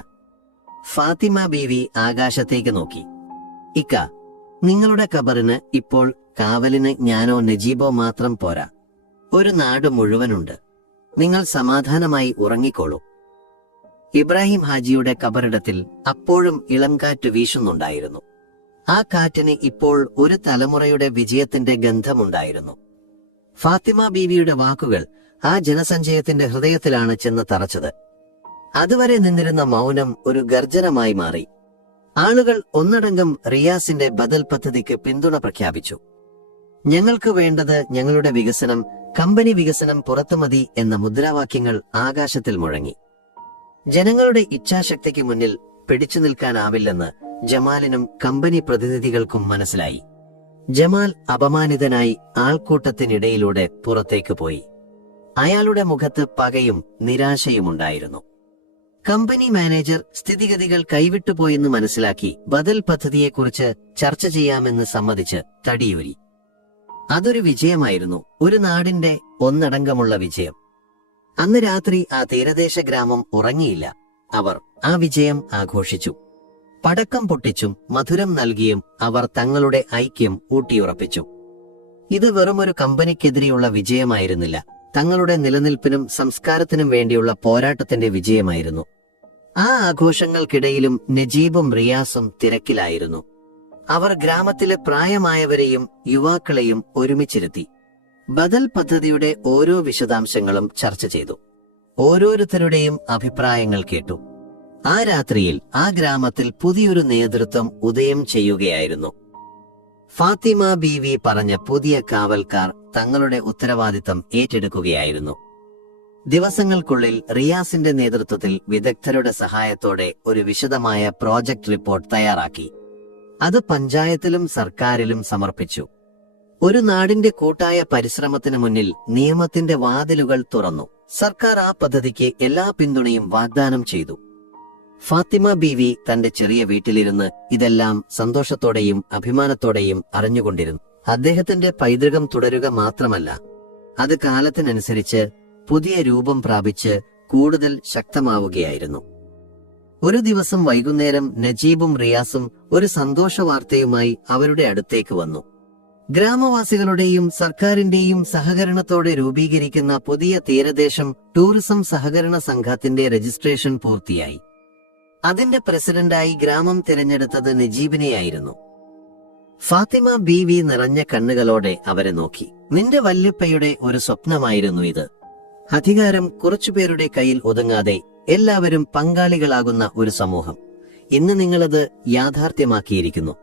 ഫാത്തിമ ബീവി ആകാശത്തേക്ക് നോക്കി. ഇക്ക, നിങ്ങളുടെ ഖബറിന് ഇപ്പോൾ കാവലിന് ഞാനോ നജീബോ മാത്രം പോരാ, ഒരു നാട് മുഴുവനുണ്ട്. നിങ്ങൾ സമാധാനമായി ഉറങ്ങിക്കോളൂ. ഇബ്രാഹിം ഹാജിയുടെ ഖബറിടത്തിൽ അപ്പോഴും ഇളംകാറ്റ് വീശുന്നുണ്ടായിരുന്നു. ആ കാറ്റിന് ഇപ്പോൾ ഒരു തലമുറയുടെ വിജയത്തിന്റെ ഗന്ധമുണ്ടായിരുന്നു. ഫാത്തിമ ബീവിയുടെ വാക്കുകൾ ആ ജനസഞ്ചയത്തിന്റെ ഹൃദയത്തിലാണ് ചെന്ന് തറച്ചത്. അതുവരെ നിന്നിരുന്ന മൗനം ഒരു ഗർജനമായി മാറി. ആളുകൾ ഒന്നടങ്കം റിയാസിന്റെ ബദൽ പദ്ധതിക്ക് പിന്തുണ പ്രഖ്യാപിച്ചു. ഞങ്ങൾക്ക് വേണ്ടത് ഞങ്ങളുടെ വികസനം, കമ്പനി വികസനം പുറത്തു മതി എന്ന മുദ്രാവാക്യങ്ങൾ ആകാശത്തിൽ മുഴങ്ങി. ജനങ്ങളുടെ ഇച്ഛാശക്തിക്ക് മുന്നിൽ പിടിച്ചു നിൽക്കാനാവില്ലെന്ന് ജമാലിനും കമ്പനി പ്രതിനിധികൾക്കും മനസ്സിലായി. ജമാൽ അപമാനിതനായി ആൾക്കൂട്ടത്തിനിടയിലൂടെ പുറത്തേക്ക് പോയി. അയാളുടെ മുഖത്ത് പകയും നിരാശയുമുണ്ടായിരുന്നു. കമ്പനി മാനേജർ സ്ഥിതിഗതികൾ കൈവിട്ടുപോയെന്ന് മനസ്സിലാക്കി ബദൽ പദ്ധതിയെക്കുറിച്ച് ചർച്ച ചെയ്യാമെന്ന് സമ്മതിച്ച് തടിയൂരി. അതൊരു വിജയമായിരുന്നു, ഒരു നാടിന്റെ ഒന്നടങ്കമുള്ള വിജയം. അന്ന് രാത്രി ആ തീരദേശ ഗ്രാമം ഉറങ്ങിയില്ല. അവർ ആ വിജയം ആഘോഷിച്ചു. പടക്കം പൊട്ടിച്ചും മധുരം നൽകിയും അവർ തങ്ങളുടെ ഐക്യം ഊട്ടിയുറപ്പിച്ചു. ഇത് വെറുമൊരു കമ്പനിക്കെതിരെയുള്ള വിജയമായിരുന്നില്ല, തങ്ങളുടെ നിലനിൽപ്പിനും സംസ്കാരത്തിനും വേണ്ടിയുള്ള പോരാട്ടത്തിന്റെ വിജയമായിരുന്നു. ആ ആഘോഷങ്ങൾക്കിടയിലും നജീബും റിയാസും തിരക്കിലായിരുന്നു. അവർ ഗ്രാമത്തിലെ പ്രായമായവരെയും യുവാക്കളെയും ഒരുമിച്ചിരുത്തി. ബദൽ പദ്ധതിയുടെ ഓരോ വിശദാംശങ്ങളും ചർച്ച ചെയ്തു. ഓരോരുത്തരുടെയും അഭിപ്രായങ്ങൾ കേട്ടു. ആ രാത്രിയിൽ ആ ഗ്രാമത്തിൽ പുതിയൊരു നേതൃത്വം ഉദയം ചെയ്യുകയായിരുന്നു. ഫാത്തിമ ബീവി പറഞ്ഞ പുതിയ കാവൽക്കാർ തങ്ങളുടെ ഉത്തരവാദിത്തം ഏറ്റെടുക്കുകയായിരുന്നു. ദിവസങ്ങൾക്കുള്ളിൽ റിയാസിന്റെ നേതൃത്വത്തിൽ വിദഗ്ധരുടെ സഹായത്തോടെ ഒരു വിശദമായ പ്രോജക്ട് റിപ്പോർട്ട് തയ്യാറാക്കി. അത് പഞ്ചായത്തിലും സർക്കാരിലും സമർപ്പിച്ചു. ഒരു നാടിന്റെ കൂട്ടായ പരിശ്രമത്തിന് മുന്നിൽ നിയമത്തിന്റെ വാതിലുകൾ തുറന്നു. സർക്കാർ ആ പദ്ധതിക്ക് എല്ലാ പിന്തുണയും വാഗ്ദാനം ചെയ്തു. ഫാത്തിമ ബീവി തന്റെ ചെറിയ വീട്ടിലിരുന്ന് ഇതെല്ലാം സന്തോഷത്തോടെയും അഭിമാനത്തോടെയും അറിഞ്ഞുകൊണ്ടിരുന്നു. അദ്ദേഹത്തിന്റെ പൈതൃകം തുടരുക മാത്രമല്ല, അത് കാലത്തിനനുസരിച്ച് പുതിയ രൂപം പ്രാപിച്ച് കൂടുതൽ ശക്തമാവുകയായിരുന്നു. ഒരു ദിവസം വൈകുന്നേരം നജീബും റിയാസും ഒരു സന്തോഷ വാർത്തയുമായി അവരുടെ അടുത്തേക്ക് വന്നു. ഗ്രാമവാസികളുടെയും സർക്കാരിന്റെയും സഹകരണത്തോടെ രൂപീകരിക്കുന്ന പുതിയ തീരദേശം ടൂറിസം സഹകരണ സംഘത്തിന്റെ രജിസ്ട്രേഷൻ പൂർത്തിയായി. അതിന്റെ പ്രസിഡന്റായി ഗ്രാമം തിരഞ്ഞെടുത്തത് നജീബിനെയായിരുന്നു. ഫാത്തിമ ബീവി നിറഞ്ഞ കണ്ണുകളോടെ അവരെ നോക്കി. നിന്റെ വല്യപ്പയുടെ ഒരു സ്വപ്നമായിരുന്നു ഇത്. അധികാരം കുറച്ചുപേരുടെ കയ്യിൽ ഒതുങ്ങാതെ എല്ലാവരും പങ്കാളികളാകുന്ന ഒരു സമൂഹം. ഇന്ന് നിങ്ങളത് യാഥാർത്ഥ്യമാക്കിയിരിക്കുന്നു.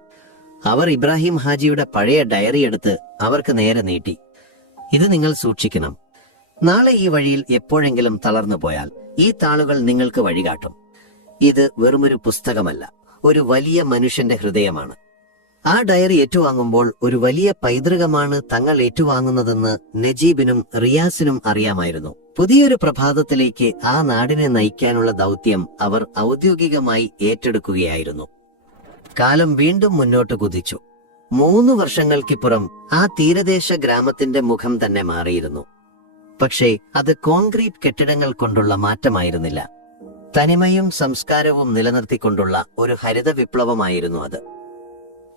അവർ ഇബ്രാഹിം ഹാജിയുടെ പഴയ ഡയറി എടുത്ത് അവർക്ക് നേരെ നീട്ടി. ഇത് നിങ്ങൾ സൂക്ഷിക്കണം. നാളെ ഈ വഴിയിൽ എപ്പോഴെങ്കിലും തളർന്നു പോയാൽ ഈ താളുകൾ നിങ്ങൾക്ക് വഴികാട്ടും. ഇത് വെറുമൊരു പുസ്തകമല്ല, ഒരു വലിയ മനുഷ്യന്റെ ഹൃദയമാണ്. ആ ഡയറി ഏറ്റുവാങ്ങുമ്പോൾ ഒരു വലിയ പൈതൃകമാണ് തങ്ങൾ ഏറ്റുവാങ്ങുന്നതെന്ന് നജീബിനും റിയാസിനും അറിയാമായിരുന്നു. പുതിയൊരു പ്രഭാതത്തിലേക്ക് ആ നാടിനെ നയിക്കാനുള്ള ദൗത്യം അവർ ഔദ്യോഗികമായി ഏറ്റെടുക്കുകയായിരുന്നു. കാലം വീണ്ടും മുന്നോട്ട് കുതിച്ചു. 3 വർഷങ്ങൾക്കിപ്പുറം ആ തീരദേശ ഗ്രാമത്തിന്റെ മുഖം തന്നെ മാറിയിരുന്നു. പക്ഷേ അത് കോൺക്രീറ്റ് കെട്ടിടങ്ങൾ കൊണ്ടുള്ള മാറ്റമായിരുന്നില്ല. തനിമയും സംസ്കാരവും നിലനിർത്തിക്കൊണ്ടുള്ള ഒരു ഹരിത വിപ്ലവമായിരുന്നു അത്.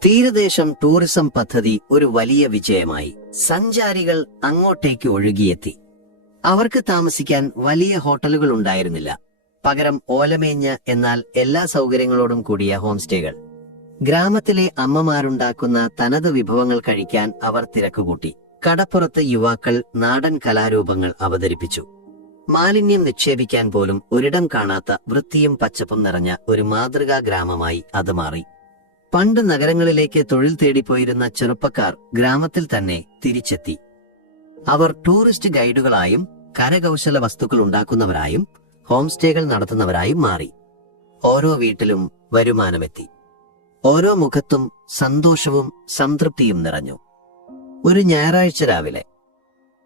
തീരദേശം ടൂറിസം പദ്ധതി ഒരു വലിയ വിജയമായി. സഞ്ചാരികൾ അങ്ങോട്ടേക്ക് ഒഴുകിയെത്തി. അവർക്ക് താമസിക്കാൻ വലിയ ഹോട്ടലുകൾ ഉണ്ടായിരുന്നില്ല. പകരം ഓലമേഞ്ഞ എന്നാൽ എല്ലാ സൗകര്യങ്ങളോടും കൂടിയ ഹോം സ്റ്റേകൾ. ഗ്രാമത്തിലെ അമ്മമാരുണ്ടാക്കുന്ന തനത് വിഭവങ്ങൾ കഴിക്കാൻ അവർ തിരക്കുകൂട്ടി. കടപ്പുറത്ത് യുവാക്കൾ നാടൻ കലാരൂപങ്ങൾ അവതരിപ്പിച്ചു. മാലിന്യം നിക്ഷേപിക്കാൻ പോലും ഒരിടം കാണാത്ത വൃത്തിയും പച്ചപ്പും നിറഞ്ഞ ഒരു മാതൃകാ ഗ്രാമമായി അത് മാറി. പണ്ട് നഗരങ്ങളിലേക്ക് തൊഴിൽ തേടിപ്പോയിരുന്ന ചെറുപ്പക്കാർ ഗ്രാമത്തിൽ തന്നെ തിരിച്ചെത്തി. അവർ ടൂറിസ്റ്റ് ഗൈഡുകളായും കരകൗശല വസ്തുക്കൾ ഉണ്ടാക്കുന്നവരായും ഹോം സ്റ്റേകൾ നടത്തുന്നവരായും മാറി. ഓരോ വീട്ടിലും വരുമാനമെത്തി. ഓരോ മുഖത്തും സന്തോഷവും സംതൃപ്തിയും നിറഞ്ഞു. ഒരു ഞായറാഴ്ച രാവിലെ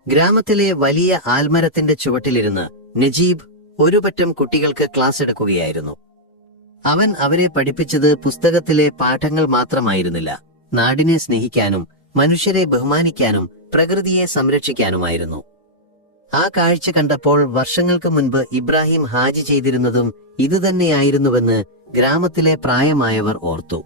ഗ്രാമത്തിലെ വലിയ ആൽമരത്തിന്റെ ചുവട്ടിലിരുന്ന് നജീബ് ഒരു പറ്റം കുട്ടികൾക്ക് ക്ലാസ് എടുക്കുകയായിരുന്നു. അവൻ അവരെ പഠിപ്പിച്ചത് പുസ്തകത്തിലെ പാഠങ്ങൾ മാത്രമായിരുന്നില്ല, നാടിനെ സ്നേഹിക്കാനും മനുഷ്യരെ ബഹുമാനിക്കാനും പ്രകൃതിയെ സംരക്ഷിക്കാനുമായിരുന്നു. ആ കാഴ്ച കണ്ടപ്പോൾ വർഷങ്ങൾക്ക് മുൻപ് ഇബ്രാഹിം ഹാജി ചെയ്തിരുന്നതും ഇതുതന്നെയായിരുന്നുവെന്ന് ഗ്രാമത്തിലെ പ്രായമായവർ ഓർത്തു.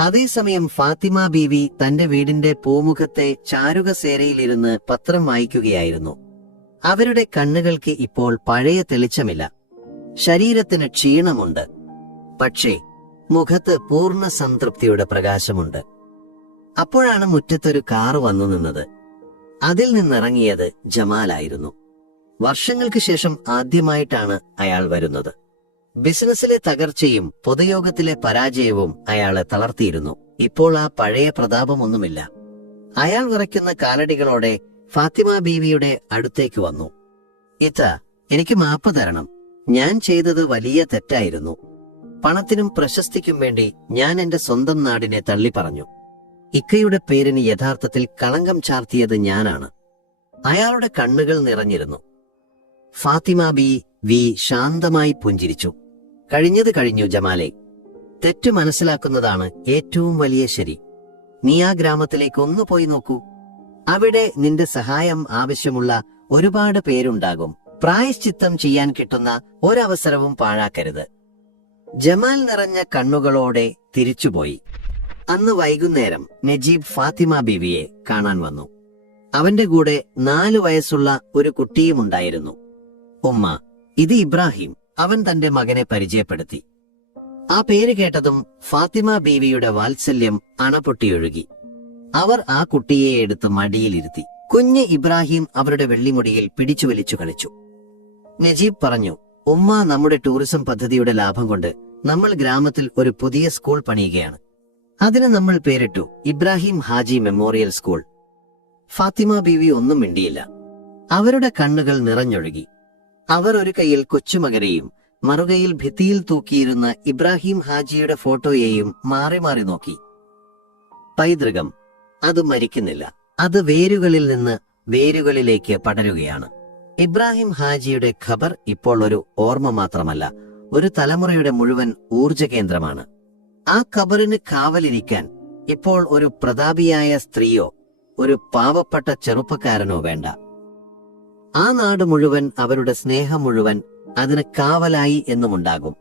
അതേസമയം ഫാത്തിമ ബീവി തന്റെ വീടിന്റെ പൂമുഖത്തെ ചാരുകസേരയിലിരുന്ന് പത്രം വായിക്കുകയായിരുന്നു. അവരുടെ കണ്ണുകൾക്ക് ഇപ്പോൾ പഴയ തെളിച്ചമില്ല. ശരീരത്തിന് ക്ഷീണമുണ്ട്. പക്ഷേ മുഖത്ത് പൂർണ്ണ സംതൃപ്തിയുടെ പ്രകാശമുണ്ട്. അപ്പോഴാണ് മുറ്റത്തൊരു കാർ വന്നു നിന്നത്. അതിൽ നിന്നിറങ്ങിയത് ജമാലായിരുന്നു. വർഷങ്ങൾക്ക് ശേഷം ആദ്യമായിട്ടാണ് അയാൾ വരുന്നത്. ബിസിനസ്സിലെ തകർച്ചയും പൊതുയോഗത്തിലെ പരാജയവും അയാളെ തളർത്തിയിരുന്നു. ഇപ്പോൾ ആ പഴയ പ്രതാപമൊന്നുമില്ല. അയാൾ വിറയ്ക്കുന്ന കാലടികളോടെ ഫാത്തിമ ബീവിയുടെ അടുത്തേക്ക് വന്നു. ഇത്ത, എനിക്ക് മാപ്പ് തരണം. ഞാൻ ചെയ്തത് വലിയ തെറ്റായിരുന്നു. പണത്തിനും പ്രശസ്തിക്കും വേണ്ടി ഞാൻ എന്റെ സ്വന്തം നാടിനെ തള്ളിപ്പറഞ്ഞു. ഇക്കയുടെ പേരിന് യഥാർത്ഥത്തിൽ കളങ്കം ചാർത്തിയത് ഞാനാണ്. അയാളുടെ കണ്ണുകൾ നിറഞ്ഞിരുന്നു. ഫാത്തിമ ബീവി ശാന്തമായി പുഞ്ചിരിച്ചു. കഴിഞ്ഞത് കഴിഞ്ഞു ജമാലെ. തെറ്റു മനസ്സിലാക്കുന്നതാണ് ഏറ്റവും വലിയ ശരി. നീ ആ ഗ്രാമത്തിലേക്ക് ഒന്ന് പോയി നോക്കൂ. അവിടെ നിന്റെ സഹായം ആവശ്യമുള്ള ഒരുപാട് പേരുണ്ടാകും. പ്രായശ്ചിത്തം ചെയ്യാൻ കിട്ടുന്ന ഒരവസരവും പാഴാക്കരുത്. ജമാൽ നിറഞ്ഞ കണ്ണുകളോടെ തിരിച്ചുപോയി. അന്ന് വൈകുന്നേരം നജീബ് ഫാത്തിമ ബീവിയെ കാണാൻ വന്നു. അവന്റെ കൂടെ 4 വയസ്സുള്ള ഒരു കുട്ടിയുമുണ്ടായിരുന്നു. ഉമ്മ, ഇത് ഇബ്രാഹിം. അവൻ തന്റെ മകനെ പരിചയപ്പെടുത്തി. ആ പേര് കേട്ടതും ഫാത്തിമ ബീവിയുടെ വാത്സല്യം അണപൊട്ടിയൊഴുകി. അവർ ആ കുട്ടിയെ എടുത്ത് മടിയിലിരുത്തി. കുഞ്ഞ് ഇബ്രാഹിം അവരുടെ വെള്ളിമുടിയിൽ പിടിച്ചു വലിച്ചു കളിച്ചു. നജീബ് പറഞ്ഞു, ഉമ്മ, നമ്മുടെ ടൂറിസം പദ്ധതിയുടെ ലാഭം കൊണ്ട് നമ്മൾ ഗ്രാമത്തിൽ ഒരു പുതിയ സ്കൂൾ പണിയുകയാണ്. അതിന് നമ്മൾ പേരിട്ടു ഇബ്രാഹിം ഹാജി മെമ്മോറിയൽ സ്കൂൾ. ഫാത്തിമ ബീവി ഒന്നും മിണ്ടിയില്ല. അവരുടെ കണ്ണുകൾ നിറഞ്ഞൊഴുകി. അവർ ഒരു കൈയിൽ കൊച്ചുമകനെയും മറുകൈയിൽ ഭിത്തിയിൽ തൂക്കിയിരുന്ന ഇബ്രാഹിം ഹാജിയുടെ ഫോട്ടോയെയും മാറി മാറി നോക്കി. പൈതൃകം, അത് മരിക്കുന്നില്ല. അത് വേരുകളിൽ നിന്ന് വേരുകളിലേക്ക് പടരുകയാണ്. ഇബ്രാഹിം ഹാജിയുടെ ഖബർ ഇപ്പോൾ ഒരു ഓർമ്മ മാത്രമല്ല, ഒരു തലമുറയുടെ മുഴുവൻ ഊർജ കേന്ദ്രമാണ്. ആ ഖബറിന് കാവലിരിക്കാൻ ഇപ്പോൾ ഒരു പ്രതാപിയായ സ്ത്രീയോ ഒരു പാവപ്പെട്ട ചെറുപ്പക്കാരനോ വേണ്ട. ആ നാട് മുഴുവൻ, അവരുടെ സ്നേഹം മുഴുവൻ അതിന് കാവലായി എന്നുമുണ്ടാകും.